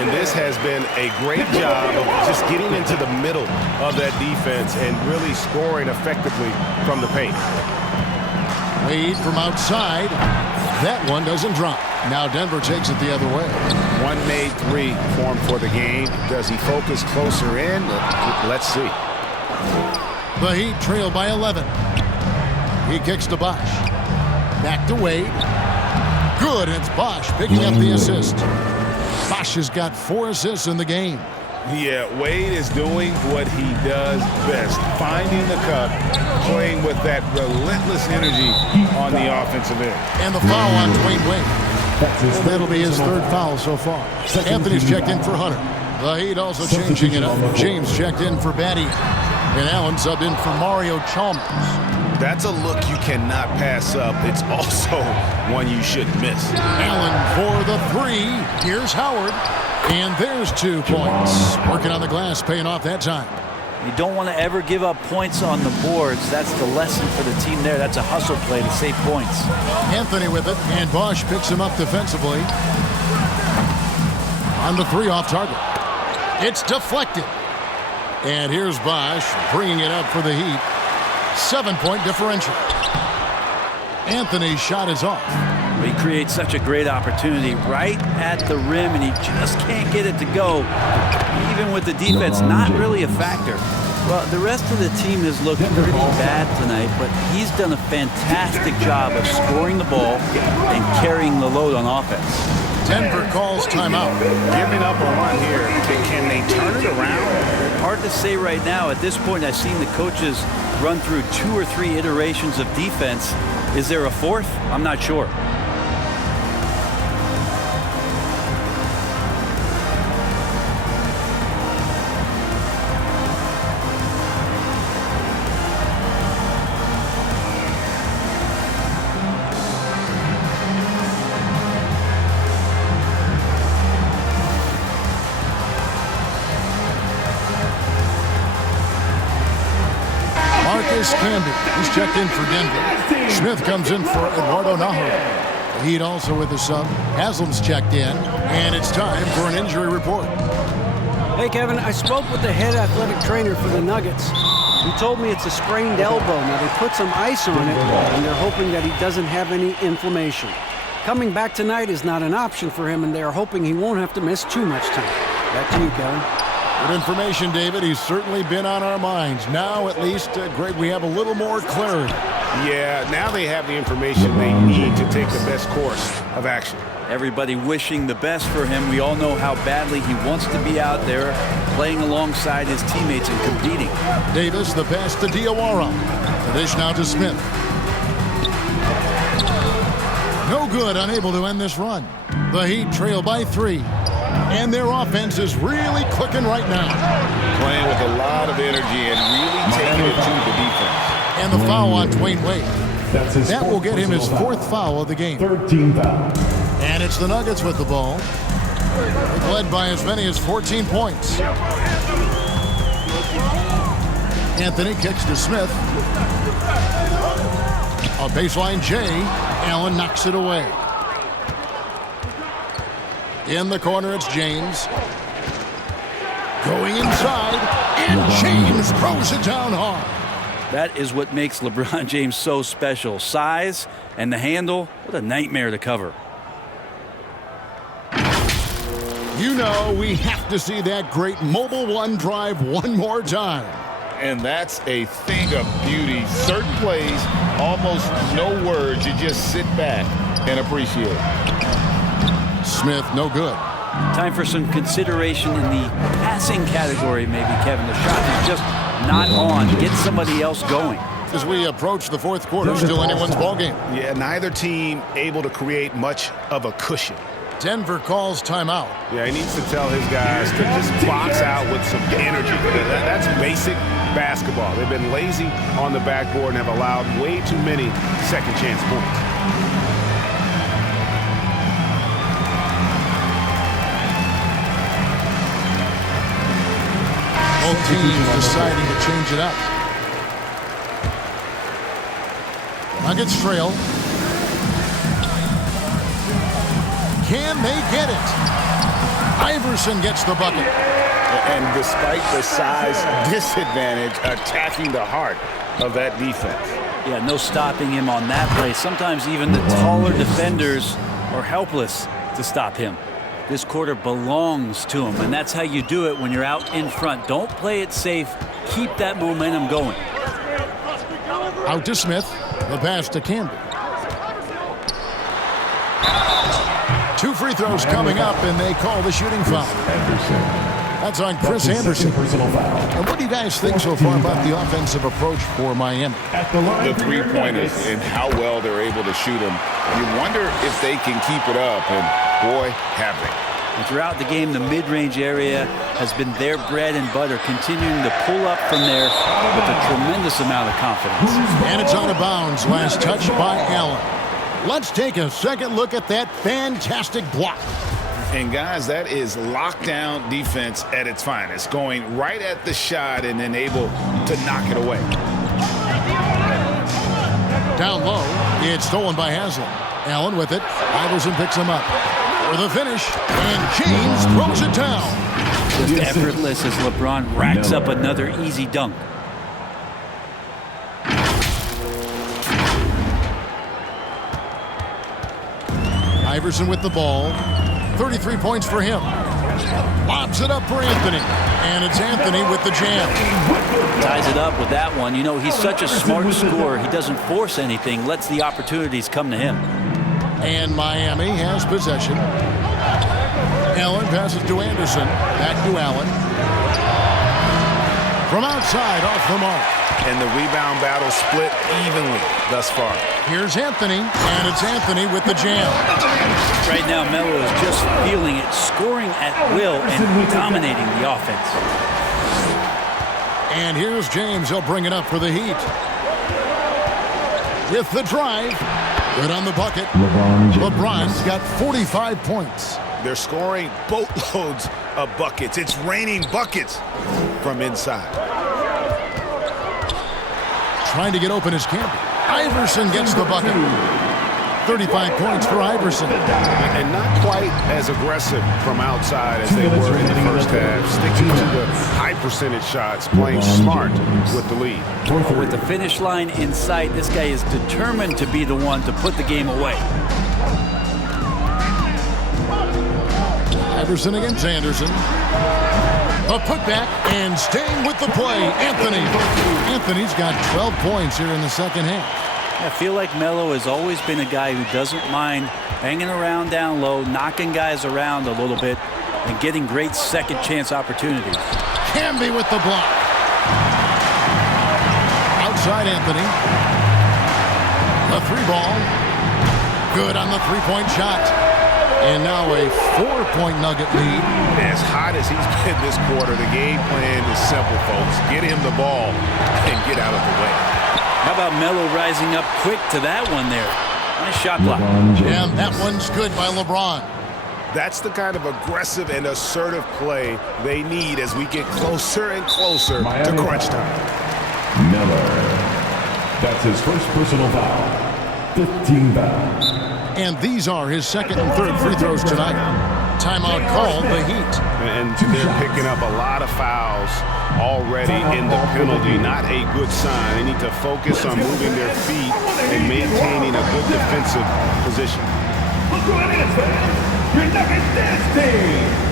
And this has been a great job of just getting into the middle of that defense and really scoring effectively from the paint. Wade from outside. That one doesn't drop. Now Denver takes it the other way. One made 3 formed for the game. Does he focus closer in? Let's see. The Heat trail by 11. He kicks to Bosh. Back to Wade. Good, and it's Bosh picking up the assist. Bosh has got 4 assists in the game. Yeah, Wade is doing what he does best, finding the cup, playing with that relentless energy on the offensive end. And the foul on Dwayne Wade. That'll be his 3rd foul so far. Anthony's checked in for Hunter. The Heat also changing it up. James checked in for Batty. And Allen subbed in for Mario Chalmers. That's a look you cannot pass up. It's also one you shouldn't miss. Allen for the 3. Here's Howard. And there's 2 points. Working on the glass, paying off that time. You don't want to ever give up points on the boards. That's the lesson for the team there. That's a hustle play to save points. Anthony with it, and Bosh picks him up defensively. On the 3 off target. It's deflected. And here's Bosh bringing it up for the Heat. 7-point differential. Anthony's shot is off. He creates such a great opportunity right at the rim, and he just can't get it to go. Even with the defense not really a factor. Well, the rest of the team has looked pretty bad tonight, but he's done a fantastic job of scoring the ball and carrying the load on offense. Denver calls timeout. Giving up a run here. Can they turn it around? Hard to say right now. At this point, I've seen the coaches run through 2 or 3 iterations of defense. Is there a 4th? I'm not sure. Camby. He's checked in for Denver. Smith comes in for Eduardo Najarro. Heat also with the sub. Haslam's checked in, and it's time for an injury report. Hey, Kevin, I spoke with the head athletic trainer for the Nuggets. He told me it's a sprained elbow. Now, they put some ice on it, and they're hoping that he doesn't have any inflammation. Coming back tonight is not an option for him, and they are hoping he won't have to miss too much time. Back to you, Kevin. Good information, David. He's certainly been on our minds. Now, at least, Greg, we have a little more clarity. Yeah, now they have the information they need to take the best course of action. Everybody wishing the best for him. We all know how badly he wants to be out there playing alongside his teammates and competing. Davis, the pass to Diawara. The dish now to Smith. No good, unable to end this run. The Heat trail by 3. And their offense is really clicking right now. Playing with a lot of energy and really taking it to the defense. And the foul on Dwayne Wade. That will get him his 4th foul of the game. 13 foul. And it's the Nuggets with the ball. They've led by as many as 14 points. Anthony kicks to Smith. A baseline J. Allen knocks it away. In the corner, it's James. Going inside, and James throws it down hard. That is what makes LeBron James so special. Size and the handle, what a nightmare to cover. You know we have to see that great Mobile One drive one more time. And that's a thing of beauty. Certain plays, almost no words. You just sit back and appreciate it. Smith, no good. Time for some consideration in the passing category, maybe, Kevin. The shot is just not on. Get somebody else going. As we approach the 4th quarter, still anyone's ballgame. Yeah, neither team able to create much of a cushion. Denver calls timeout. Yeah, he needs to tell his guys to just box out with some energy. That's basic basketball. They've been lazy on the backboard and have allowed way too many second chance points. Both teams deciding to change it up. Nuggets trail. Can they get it? Iverson gets the bucket. And despite the size disadvantage, attacking the heart of that defense. Yeah, no stopping him on that play. Sometimes even the taller defenders are helpless to stop him. This quarter belongs to him, and that's how you do it when you're out in front. Don't play it safe. Keep that momentum going. Out to Smith. The pass to Camby. 2 free throws coming up, and they call the shooting foul. That's on Chris Anderson. And what do you guys think so far about the offensive approach for Miami? The three-pointers and how well they're able to shoot them. You wonder if they can keep it up, and boy, have they. And throughout the game, the mid-range area has been their bread and butter, continuing to pull up from there with a tremendous amount of confidence. And it's out of bounds. Last touch by Allen. Let's take a second look at that fantastic block. And guys, that is lockdown defense at its finest, going right at the shot and then able to knock it away. Down low, it's stolen by Haslam. Allen with it. Iverson picks him up for the finish, and James throws it down. Just effortless as LeBron racks up another easy dunk. Iverson with the ball. 33 points for him. Lobs it up for Anthony. And it's Anthony with the jam. Ties it up with that one. You know, he's such a smart scorer. He doesn't force anything, lets the opportunities come to him. And Miami has possession. Allen passes to Anderson. Back to Allen. From outside, off the mark. And the rebound battle split evenly thus far. Here's Anthony, and it's Anthony with the jam. Right now, Melo is just feeling it, scoring at will and dominating the offense. And here's James. He'll bring it up for the Heat. With the drive. Good on the bucket. LeBron's got 45 points. They're scoring boatloads of buckets. It's raining buckets from inside. Trying to get open is Camby. Iverson gets the bucket. 35 points for Iverson. And not quite as aggressive from outside as they were in the first half. Sticking to the high percentage shots, playing smart with the lead. With the finish line in sight, this guy is determined to be the one to put the game away. Iverson against Anderson. A putback and staying with the play, Anthony. Anthony's got 12 points here in the second half. I feel like Melo has always been a guy who doesn't mind hanging around down low, knocking guys around a little bit, and getting great second chance opportunities. Camby with the block. Outside Anthony. The three ball. Good on the three-point shot. And now a 4-point Nugget lead. As hot as he's been this quarter, the game plan is simple, folks. Get him the ball and get out of the way. How about Melo rising up quick to that one there? Nice shot block. And that one's good by LeBron. That's the kind of aggressive and assertive play they need as we get closer and closer to crunch time. Miller. That's his first personal foul. 15 fouls. And these are his second and third free throws tonight. Timeout called the Heat. And they're picking up a lot of fouls already in the penalty. Not a good sign. They need to focus on moving their feet and maintaining a good defensive position. Look who it is, fans. Your Nuggets dance team.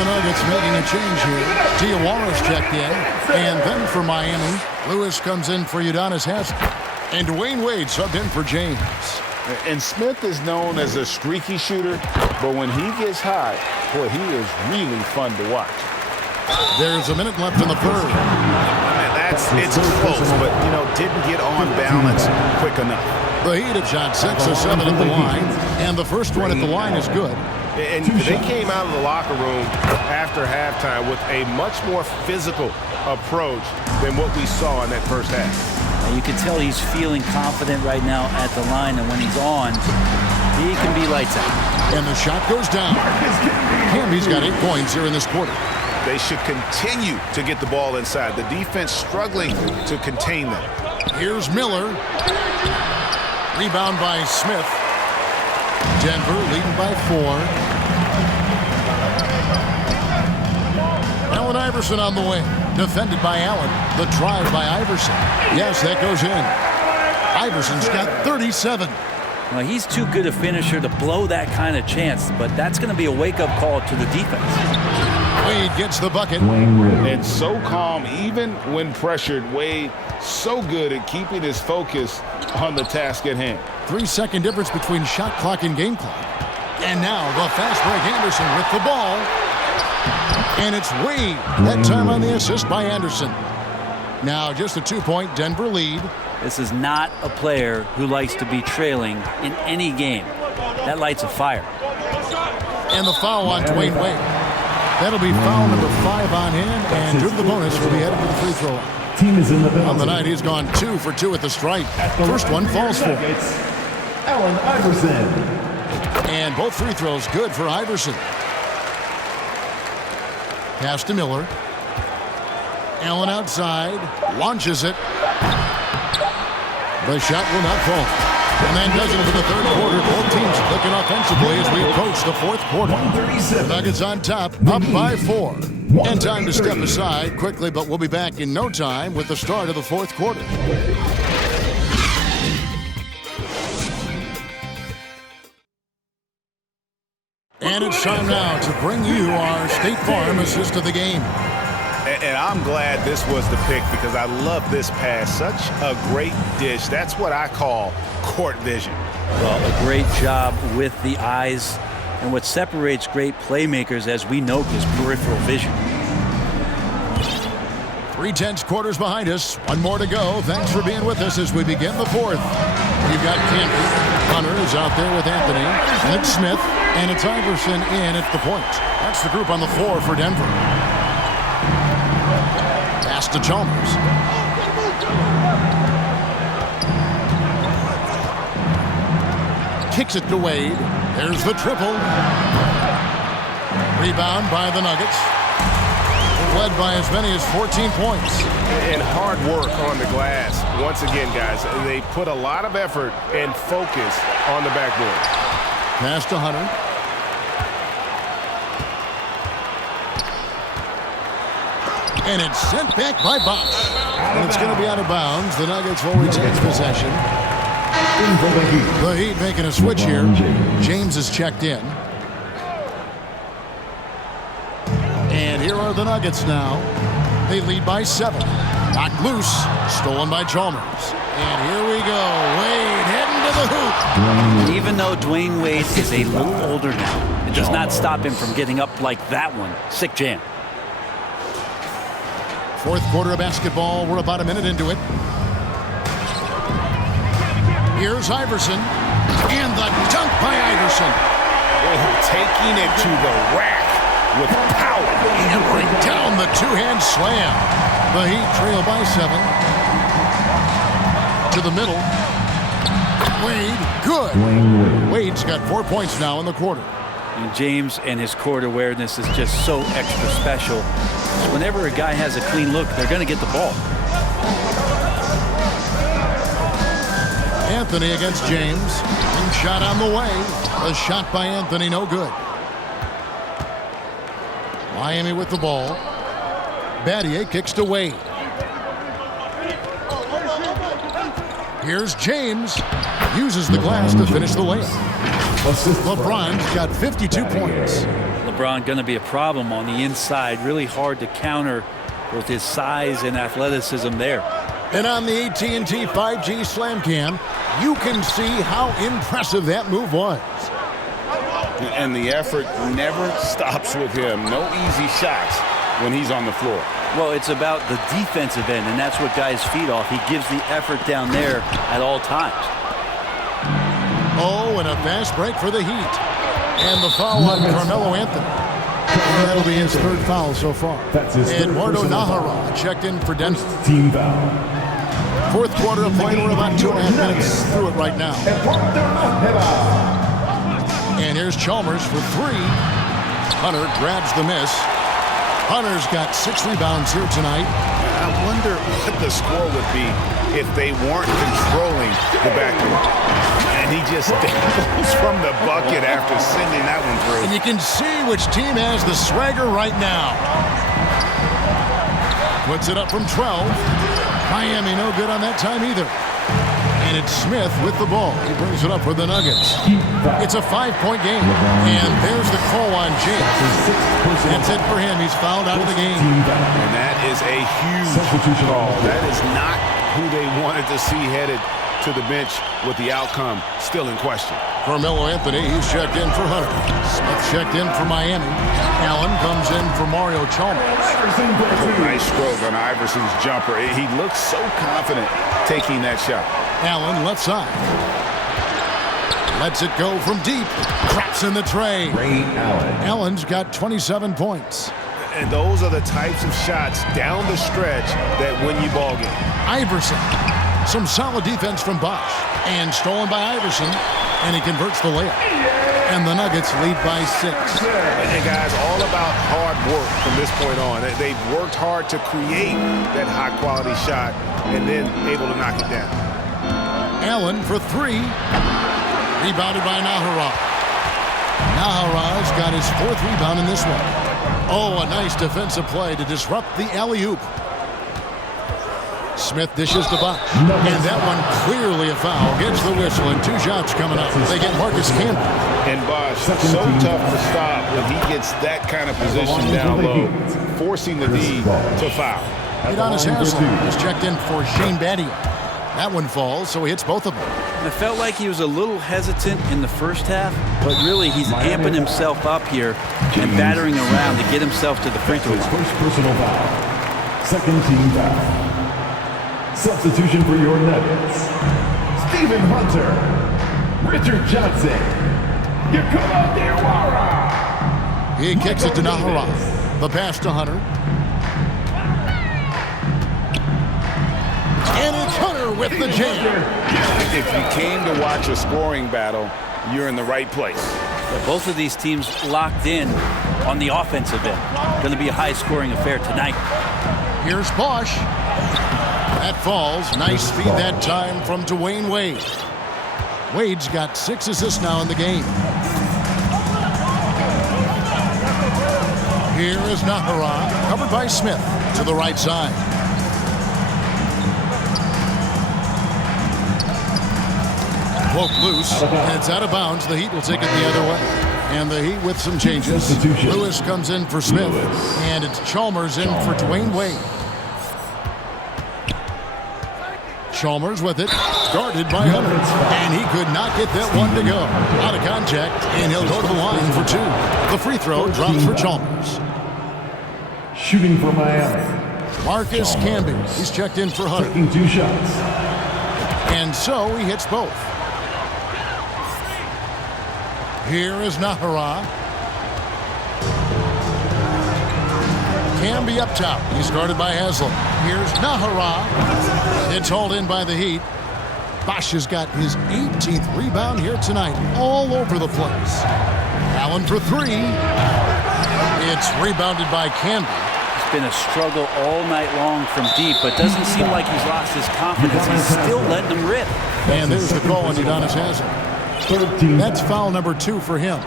Nuggets making a change here. Diawara's checked in. And then for Miami, Lewis comes in for Udonis Haslem. And Dwayne Wade subbed in for James. And Smith is known as a streaky shooter, but when he gets hot, boy, he is really fun to watch. There's a minute left in the third. It's close, but, didn't get on balance quick enough. The Heat have shot 6 of 7 at the line, and the first one at the line is good. And they came out of the locker room after halftime with a much more physical approach than what we saw in that first half. And you can tell he's feeling confident right now at the line, and when he's on, he can be lights out. And the shot goes down. Camby's got 8 points here in this quarter. They should continue to get the ball inside. The defense struggling to contain them. Here's Miller. Rebound by Smith. Denver leading by 4. Allen Iverson on the wing. Defended by Allen. The drive by Iverson. Yes, that goes in. Iverson's got 37. Well, he's too good a finisher to blow that kind of chance, but that's going to be a wake-up call to the defense. Wade gets the bucket. And so calm, even when pressured. Wade so good at keeping his focus on the task at hand. 3-second difference between shot clock and game clock. And now the fast break Anderson with the ball. And it's Wade. That time on the assist by Anderson. Now just a 2-point Denver lead. This is not a player who likes to be trailing in any game. That lights a fire. And the foul on Dwayne Wade. That'll be foul number 5 on him, and due to the bonus, will be headed to the free throw line. Team is in the penalty. On the night, he's gone 2 for 2 at the stripe. First one falls for him. Allen Iverson. And both free throws good for Iverson. Pass to Miller. Allen outside, launches it. The shot will not fall. And then does it for the third quarter. Both teams clicking offensively as we approach the fourth quarter. The Nuggets on top, up by 4. And time to step aside quickly, but we'll be back in no time with the start of the fourth quarter. And it's time now to bring you our State Farm assist of the game. And I'm glad this was the pick because I love this pass. Such a great dish. That's what I call court vision. Well, a great job with the eyes. And what separates great playmakers, as we note, is peripheral vision. 3 quarters behind us. One more to go. Thanks for being with us as we begin the fourth. You've got Camby. Hunter is out there with Anthony. And it's Smith. And it's Iverson in at the point. That's the group on the floor for Denver. Pass to Chalmers. kicks it to Wade. There's the triple. Rebound by the Nuggets. Led by as many as 14 points. And hard work on the glass. Once again, guys, they put a lot of effort and focus on the backboard. Pass to Hunter. And it's sent back by Bosch. And it's going to be out of bounds. The Nuggets will retain possession. The Heat making a switch here. James is checked in. And here are the Nuggets now. They lead by 7. Knocked loose. Stolen by Chalmers. And here we go. Wade heading to the hoop. Even though Dwayne Wade is a little older now, it does not stop him from getting up like that one. Sick jam. Fourth quarter of basketball. We're about a minute into it. Here's Iverson. And the dunk by Iverson. Taking it to the rack with power. Hammering down the two-hand slam. The Heat trail by 7. To the middle. Wade, good. Wade's got 4 points now in the quarter. And James and his court awareness is just so extra special. So whenever a guy has a clean look, they're going to get the ball. Anthony against James. And shot on the way. A shot by Anthony, no good. Miami with the ball. Battier kicks to Wade. Here's James. Uses the glass to finish the layup. LeBron's got 52 points. LeBron going to be a problem on the inside. Really hard to counter with his size and athleticism there. And on the AT&T 5G Slam Cam, you can see how impressive that move was. And the effort never stops with him. No easy shots when he's on the floor. Well, it's about the defensive end, and that's what guys feed off. He gives the effort down there at all times. Oh, and a fast break for the Heat. And the foul on Carmelo Anthony. And that'll be his third foul so far. Eduardo Najera checked in for Denver. Team foul. Fourth quarter of play. We're about 2.5 minutes through it right now. And here's Chalmers for 3. Hunter grabs the miss. Hunter's got 6 rebounds here tonight. I wonder what the score would be if they weren't controlling the backcourt. And he just dabbles from the bucket after sending that one through. And you can see which team has the swagger right now. Puts it up from 12. Miami no good on that time either. And it's Smith with the ball. He brings it up for the Nuggets. It's a 5-point game. And there's the call on James. That's it for him. He's fouled out of the game. And that is a huge call. That is not who they wanted to see headed to the bench with the outcome still in question. Carmelo Anthony, he's checked in for Hunter. Smith checked in for Miami. Allen comes in for Mario Chalmers. Nice stroke on Iverson's jumper. He looks so confident taking that shot. Allen left side. Lets it go from deep. Traps in the tray. Allen's got 27 points. And those are the types of shots down the stretch that win you ball game. Iverson. Some solid defense from Bosch. And stolen by Iverson. And he converts the layup. And the Nuggets lead by 6. And guys, all about hard work from this point on. They've worked hard to create that high-quality shot and then able to knock it down. Allen for 3. Rebounded by Najera. Najera's got his 4th rebound in this one. Oh, a nice defensive play to disrupt the alley-oop. Smith dishes the box. And that one clearly a foul. Gets the whistle and 2 shots coming up. They get Marcus Camby. And Bosch, so tough to stop when he gets that kind of position down low, forcing the D to foul. Udonis Haslem is checked in for Shane Battier. That one falls, so he hits both of them. I felt like he was a little hesitant in the first half, but really he's amping himself up here and battering around to get himself to the free throw line. First personal foul. Second team foul. Substitution for your Nuggets. Stephen Hunter. Richard Johnson. Yakuba Diawara. He kicks it to Najera. The pass to Hunter. And it's Hunter with the jam. If you came to watch a scoring battle, you're in the right place. Yeah, both of these teams locked in on the offensive end. Going to be a high-scoring affair tonight. Here's Bosch. That falls. Nice feed that time from Dwayne Wade. Wade's got 6 assists now in the game. Here is Nahara, covered by Smith to the right side. Woke loose, and it's out of bounds. The Heat will take it the other way. And the Heat with some changes. Lewis comes in for Smith, and it's Chalmers in for Dwayne Wade. Chalmers with it, guarded by Hunter, and he could not get that one to go. Out of contact, and he'll go to the line for 2. The free throw drops for Chalmers. Shooting for Miami, Marcus Camby, he's checked in for Hunter. taking 2 shots. And so he hits both. Here is Nahara. Camby up top. He's guarded by Haslam. Here's Nahara. It's hauled in by the Heat. Bosch has got his 18th rebound here tonight. All over the place. Allen for 3. It's rebounded by Camby. It's been a struggle all night long from deep, but doesn't seem like he's lost his confidence. He's still letting them rip. And there's the call on Udonis Haslam. That's foul number 2 for him.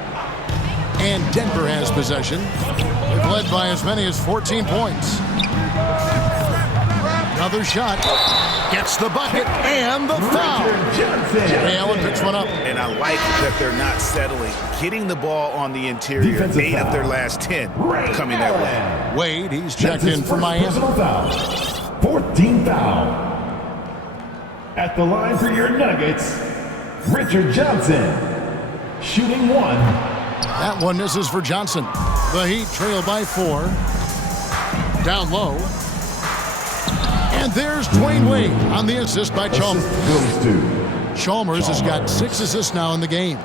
And Denver has possession. They've led by as many as 14 points. Another shot. Gets the bucket and the foul. Allen picks one up. And I like that they're not settling. Getting the ball on the interior. 8 of their last 10 coming that way. Wade, he's checked in for Miami. 14th foul. At the line for your Nuggets, Richard Johnson, shooting 1. That one misses for Johnson. The Heat trail by 4. Down low. And there's Dwayne Wade on the assist by Chalmers. Chalmers has got 6 assists now in the game.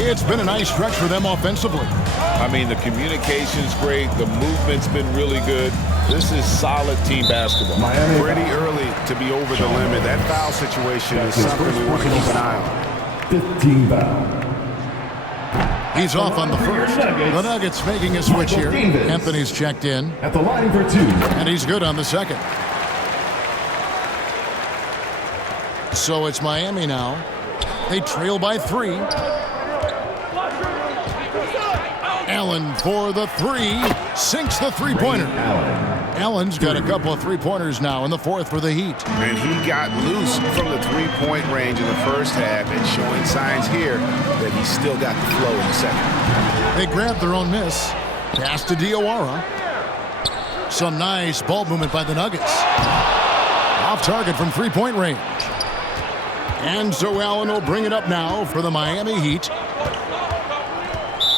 It's been a nice stretch for them offensively. I mean, the communication's great. The movement's been really good. This is solid team basketball. Pretty early to be over the limit. That foul situation is something we want to keep an eye on. 15 foul. He's off on the first. The Nuggets making a switch here. Anthony's checked in. At the line for 2. And he's good on the second. So it's Miami now. They trail by 3. Allen for the 3. Sinks the three-pointer. Allen's got a couple of three-pointers now in the 4th for the Heat. And he got loose from the three-point range in the first half and showing signs here that he's still got the flow in the second. They grabbed their own miss. Pass to Diawara. Some nice ball movement by the Nuggets. Off target from three-point range. And so Allen will bring it up now for the Miami Heat.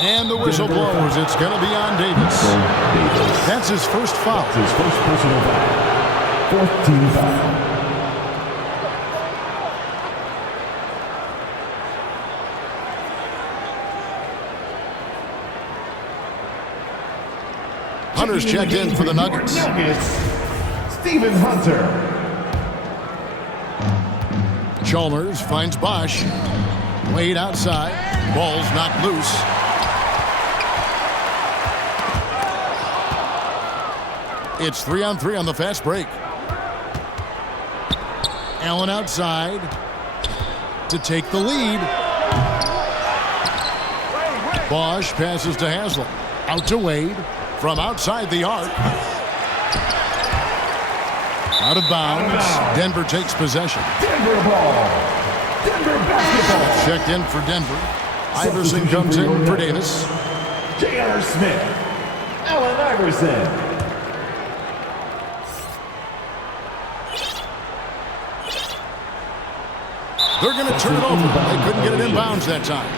And the whistle blows. It's going to be on Davis. That's his first foul. His first personal foul. 14th foul. Hunter's checked in for the Nuggets. Stephen Hunter. Chalmers finds Bosch. Wade outside. Ball's knocked loose. It's 3-on-3 on the fast break. Allen outside to take the lead. Bosch passes to Haslam. Out to Wade from outside the arc. Out of bounds. Denver takes possession. Denver ball. Denver basketball. Checked in for Denver. Iverson comes in for Davis. J.R. Smith. Allen Iverson. They're going to turn it over. They couldn't get it in bounds that time.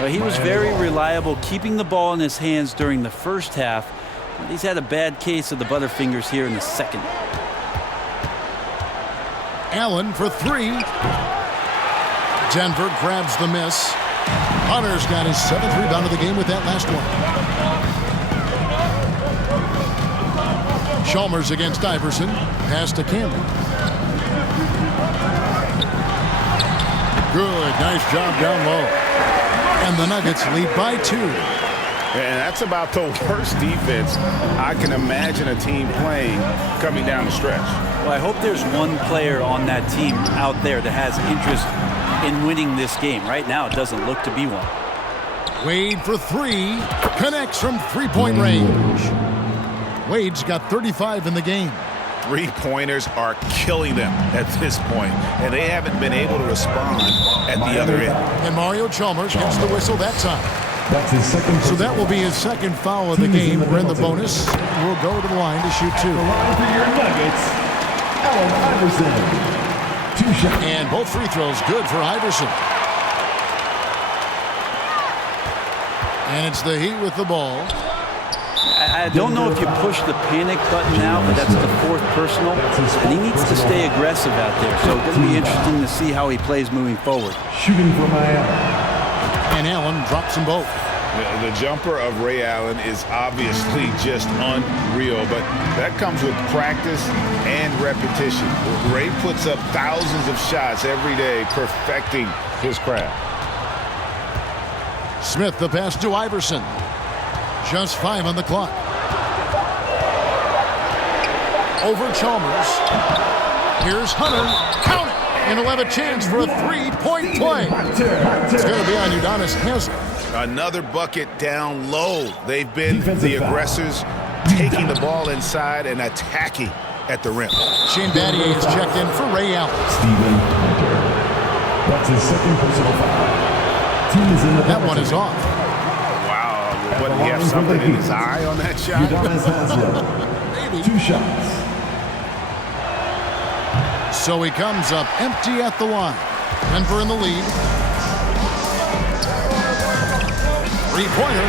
Well, he was very reliable, keeping the ball in his hands during the first half. He's had a bad case of the butterfingers here in the second. Allen for 3. Denver grabs the miss. Hunter's got his 7th rebound of the game with that last one. Chalmers against Iverson. Pass to Camby. Good, nice job down low. And the Nuggets lead by 2. And that's about the worst defense I can imagine a team playing coming down the stretch. Well, I hope there's one player on that team out there that has interest in winning this game. Right now, it doesn't look to be one. Wade for 3, connects from three-point range. Wade's got 35 in the game. Three-pointers are killing them at this point, and they haven't been able to respond at the other end. And Mario Chalmers gets the whistle that time. That's his second. So that will be his second foul of the game. We're in the bonus. We'll go to the line to shoot 2. The line for your Nuggets, Allen Iverson. 2 shots. And both free throws good for Iverson. And it's the Heat with the ball. I don't know if you push the panic button now, but that's the 4th personal. And he needs to stay aggressive out there. So it's going to be interesting to see how he plays moving forward. Shooting for Miami. And Allen drops them both. The jumper of Ray Allen is obviously just unreal, but that comes with practice and repetition. Ray puts up thousands of shots every day, perfecting his craft. Smith the pass to Iverson. Just 5 on the clock. Over Chalmers. Here's Hunter. Count it! And he'll have a chance for a 3-point play. It's going to be on Udonis Haslem. Another bucket down low. They've been the aggressors, taking the ball inside and attacking at the rim. Shane Battier is checked in for Ray Allen. Stephen Hunter. That's his second personal foul. Team is in the that one is off. Wow. What, he have something in his eye on that shot? Udonis Haslem. 2 shots. So he comes up empty at the line. Denver in the lead. 3-pointer.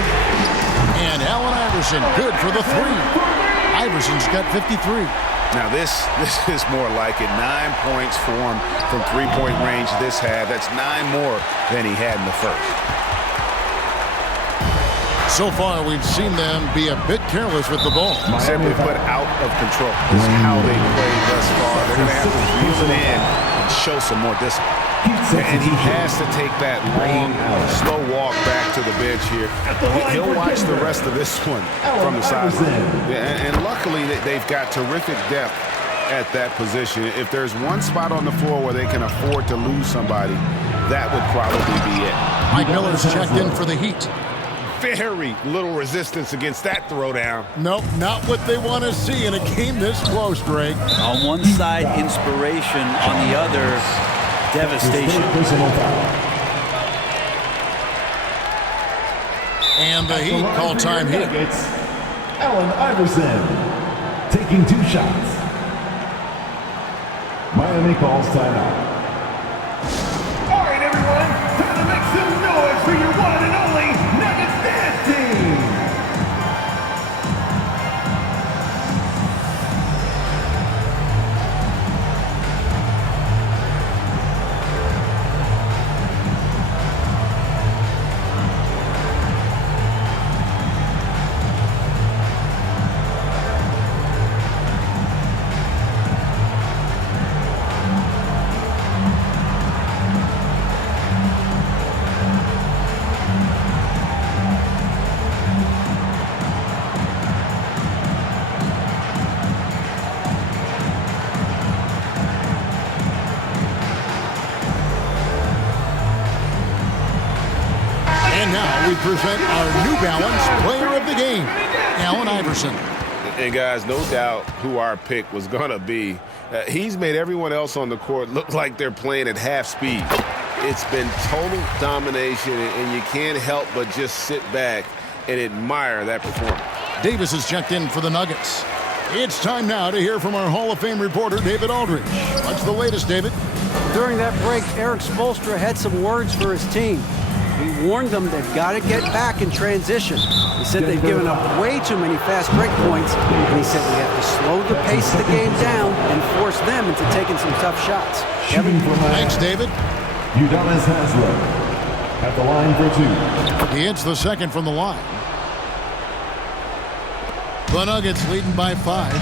And Allen Iverson good for the 3. Iverson's got 53. Now this is more like it. 9 points for him from 3-point range this half. That's 9 more than he had in the first. So far, we've seen them be a bit careless with the ball. Simply put, out of control. This is how they played thus far. They're going to have to reel it in and show some more discipline. And he has to take that long, slow walk back to the bench here. He'll watch the rest of this one from the sideline. And luckily, they've got terrific depth at that position. If there's one spot on the floor where they can afford to lose somebody, that would probably be it. Mike Miller's checked in for the Heat. Very little resistance against that throwdown. Nope, not what they want to see in a game this close, Greg. On one side, inspiration. On the other, devastation. And the Heat call time here. Allen Iverson taking 2 shots. Miami calls timeout. All right, everyone, time to make some noise for your one and only Nuggets dance team. And now we present our New Balance Player of the Game, Allen Iverson. And guys, no doubt who our pick was going to be. He's made everyone else on the court look like they're playing at half speed. It's been total domination, and you can't help but just sit back and admire that performance. Davis is checked in for the Nuggets. It's time now to hear from our Hall of Fame reporter, David Aldridge. What's the latest, David? During that break, Eric Spoelstra had some words for his team. He warned them they've got to get back in transition. He said they've given up way too many fast break points, and he said we have to slow the pace of the game down and force them into taking some tough shots. Shooting for Thanks, David. Udonis Haslem at the line for 2. He hits the second from the line. The Nuggets leading by 5.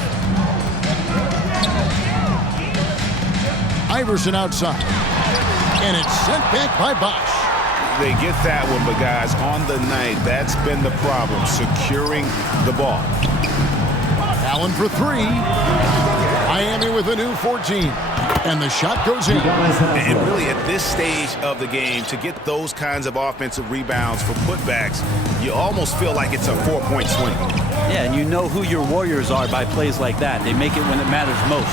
Iverson outside. and it's sent back by Bosch. They get that one, but guys, on the night, that's been the problem, securing the ball. Allen for three. Miami with a new 14. And the shot goes in. And really, at this stage of the game, to get those kinds of offensive rebounds for putbacks, you almost feel like it's a 4-point swing. Yeah, and you know who your Warriors are by plays like that. They make it when it matters most.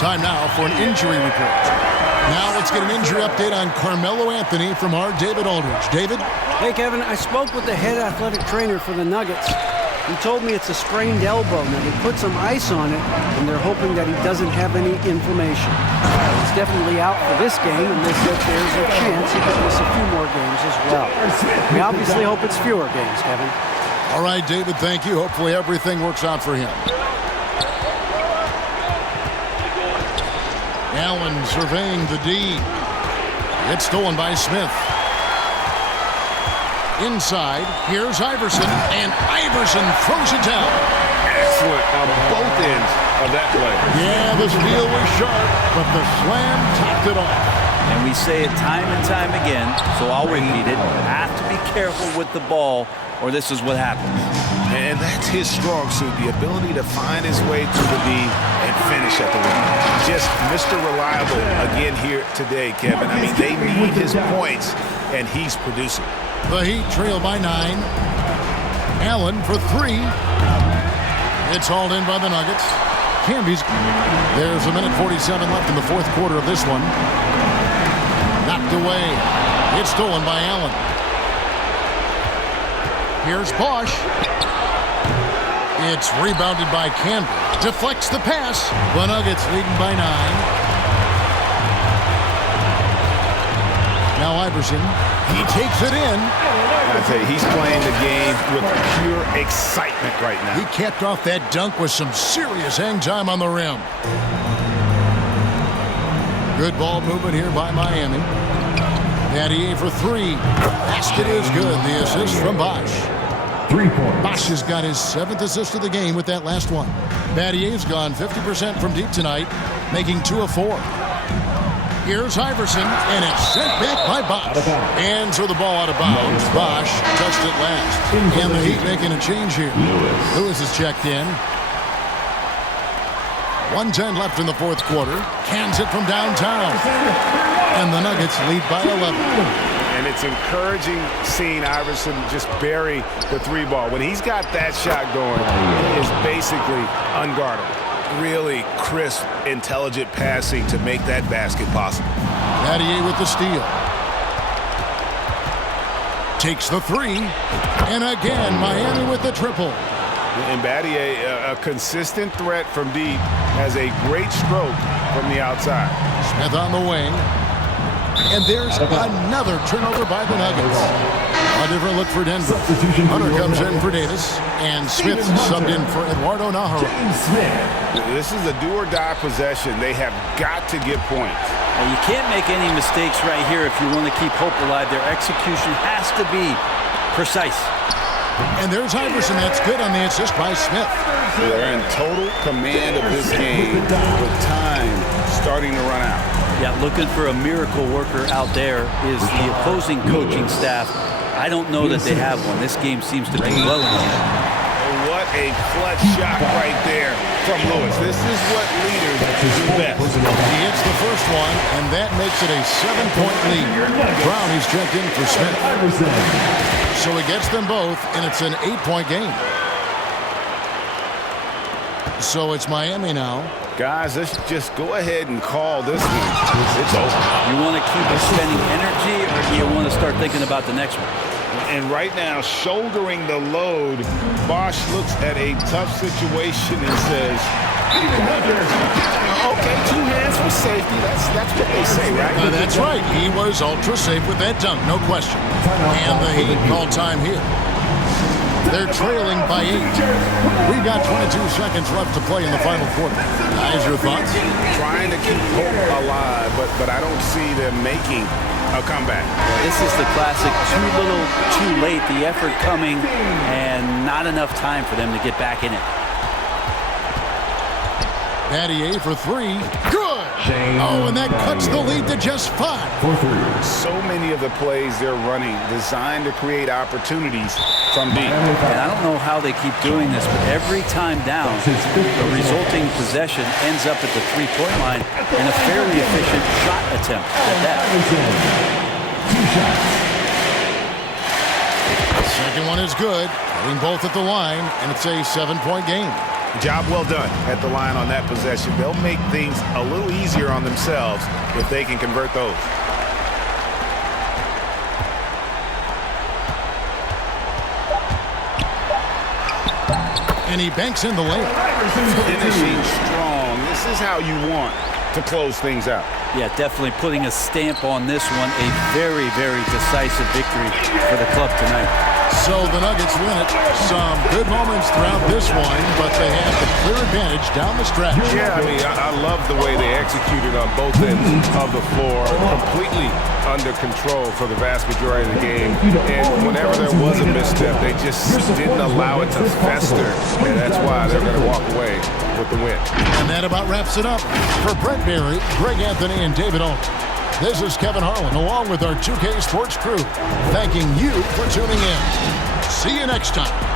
Time now for an injury report. Now let's get an injury update on Carmelo Anthony from our David Aldridge. David? Hey, Kevin, I spoke with the head athletic trainer for the Nuggets. He told me it's a sprained elbow. Now, they put some ice on it, and they're hoping that he doesn't have any inflammation. He's definitely out for this game, and they said there's a chance he could miss a few more games as well. We obviously hope it's fewer games, Kevin. All right, David, thank you. Hopefully everything works out for him. Allen surveying the D. It's stolen by Smith. Inside, here's Iverson, and Iverson throws it down. Excellent on both ends of that play. Yeah, the steal was sharp, but the slam topped it off. And we say it time and time again, so I'll repeat it. Have to be careful with the ball, or this is what happens. And that's his strong suit, the ability to find his way to the D and finish at the rim. Just Mr. Reliable again here today, Kevin. I mean, they need his points, and he's producing. The Heat trail by 9. Allen for three. It's hauled in by the Nuggets. Camby's. There's a minute 47 left in the fourth quarter of this one. Knocked away. It's stolen by Allen. Here's Bosch. It's rebounded by Camby. Deflects the pass. The Nuggets leading by 9. Now Iverson. He takes it in. I tell you, he's playing the game with pure excitement right now. He capped off that dunk with some serious hang time on the rim. Good ball movement here by Miami. Battier for three. Basket is good. The assist from Bosch. 3 points. Bosch has got his 7th assist of the game with that last one. Battier's gone 50% from deep tonight, making 2 of 4. Here's Iverson, and it's sent back by Bosch. And so the ball out of bounds. Bosch touched it last. And the Heat making a change here. Lewis is checked in. 1:10 left in the fourth quarter. Cans it from downtown. And the Nuggets lead by 11. And it's encouraging seeing Iverson just bury the three ball. When he's got that shot going, he is basically unguardable. Really crisp, intelligent passing to make that basket possible. Battier with the steal. Takes the three. And again, Miami with the triple. And Battier, a consistent threat from deep, has a great stroke from the outside. Smith on the wing. And there's another turnover by the Nuggets. A different look for Denver. Hunter comes in for Davis. And Smith subbed in for Eduardo Nahara. This is a do-or-die possession. They have got to get points. Now, you can't make any mistakes right here if you want to keep hope alive. Their execution has to be precise. And there's Iverson. That's good on the assist by Smith. They're in total command of this game with time starting to run out. Yeah, looking for a miracle worker out there is the opposing coaching staff. I don't know that they have one. This game seems to be well in hand. What a clutch shot right there from Lewis. This is what leaders do best. He hits the first one, and that makes it a 7-point lead. Brownie's checked in for Smith. So he gets them both, and it's an 8-point game. So it's Miami now. Guys, let's just go ahead and call this one. It's over. You want to keep expending energy, or do you want to start thinking about the next one? And right now, shouldering the load, Bosch looks at a tough situation and says, okay, 2 hands for safety. That's what they say, right? That's right. He was ultra safe with that dunk, no question. And the Heat call time here. They're trailing by 8. We've got 22 seconds left to play in the final quarter. Guys, your thoughts? Trying to keep hope alive, but I don't see them making a comeback. This is the classic too little, too late. The effort coming and not enough time for them to get back in it. Battier for three. Good! Oh, and that cuts the lead to just 5. So many of the plays they're running designed to create opportunities from deep. And I don't know how they keep doing this, but every time down, the resulting possession ends up at the three-point line in a fairly efficient shot attempt at that. Second one is good. Hitting both at the line, and it's a 7-point game. Job well done at the line on that possession. They'll make things a little easier on themselves if they can convert those. And he banks in the layup. Finishing strong. This is how you want to close things out. Yeah, definitely putting a stamp on this one. A very, very decisive victory for the club tonight. So the Nuggets win it. Some good moments throughout this one, but they have the clear advantage down the stretch. Yeah, I mean, I love the way they executed on both ends of the floor. Completely under control for the vast majority of the game. And whenever there was a misstep, they just didn't allow it to fester. And that's why they're going to walk away with the win. And that about wraps it up. For Brett Berry, Greg Anthony, and David Owen, this is Kevin Harlan along with our 2K Sports crew, thanking you for tuning in. See you next time.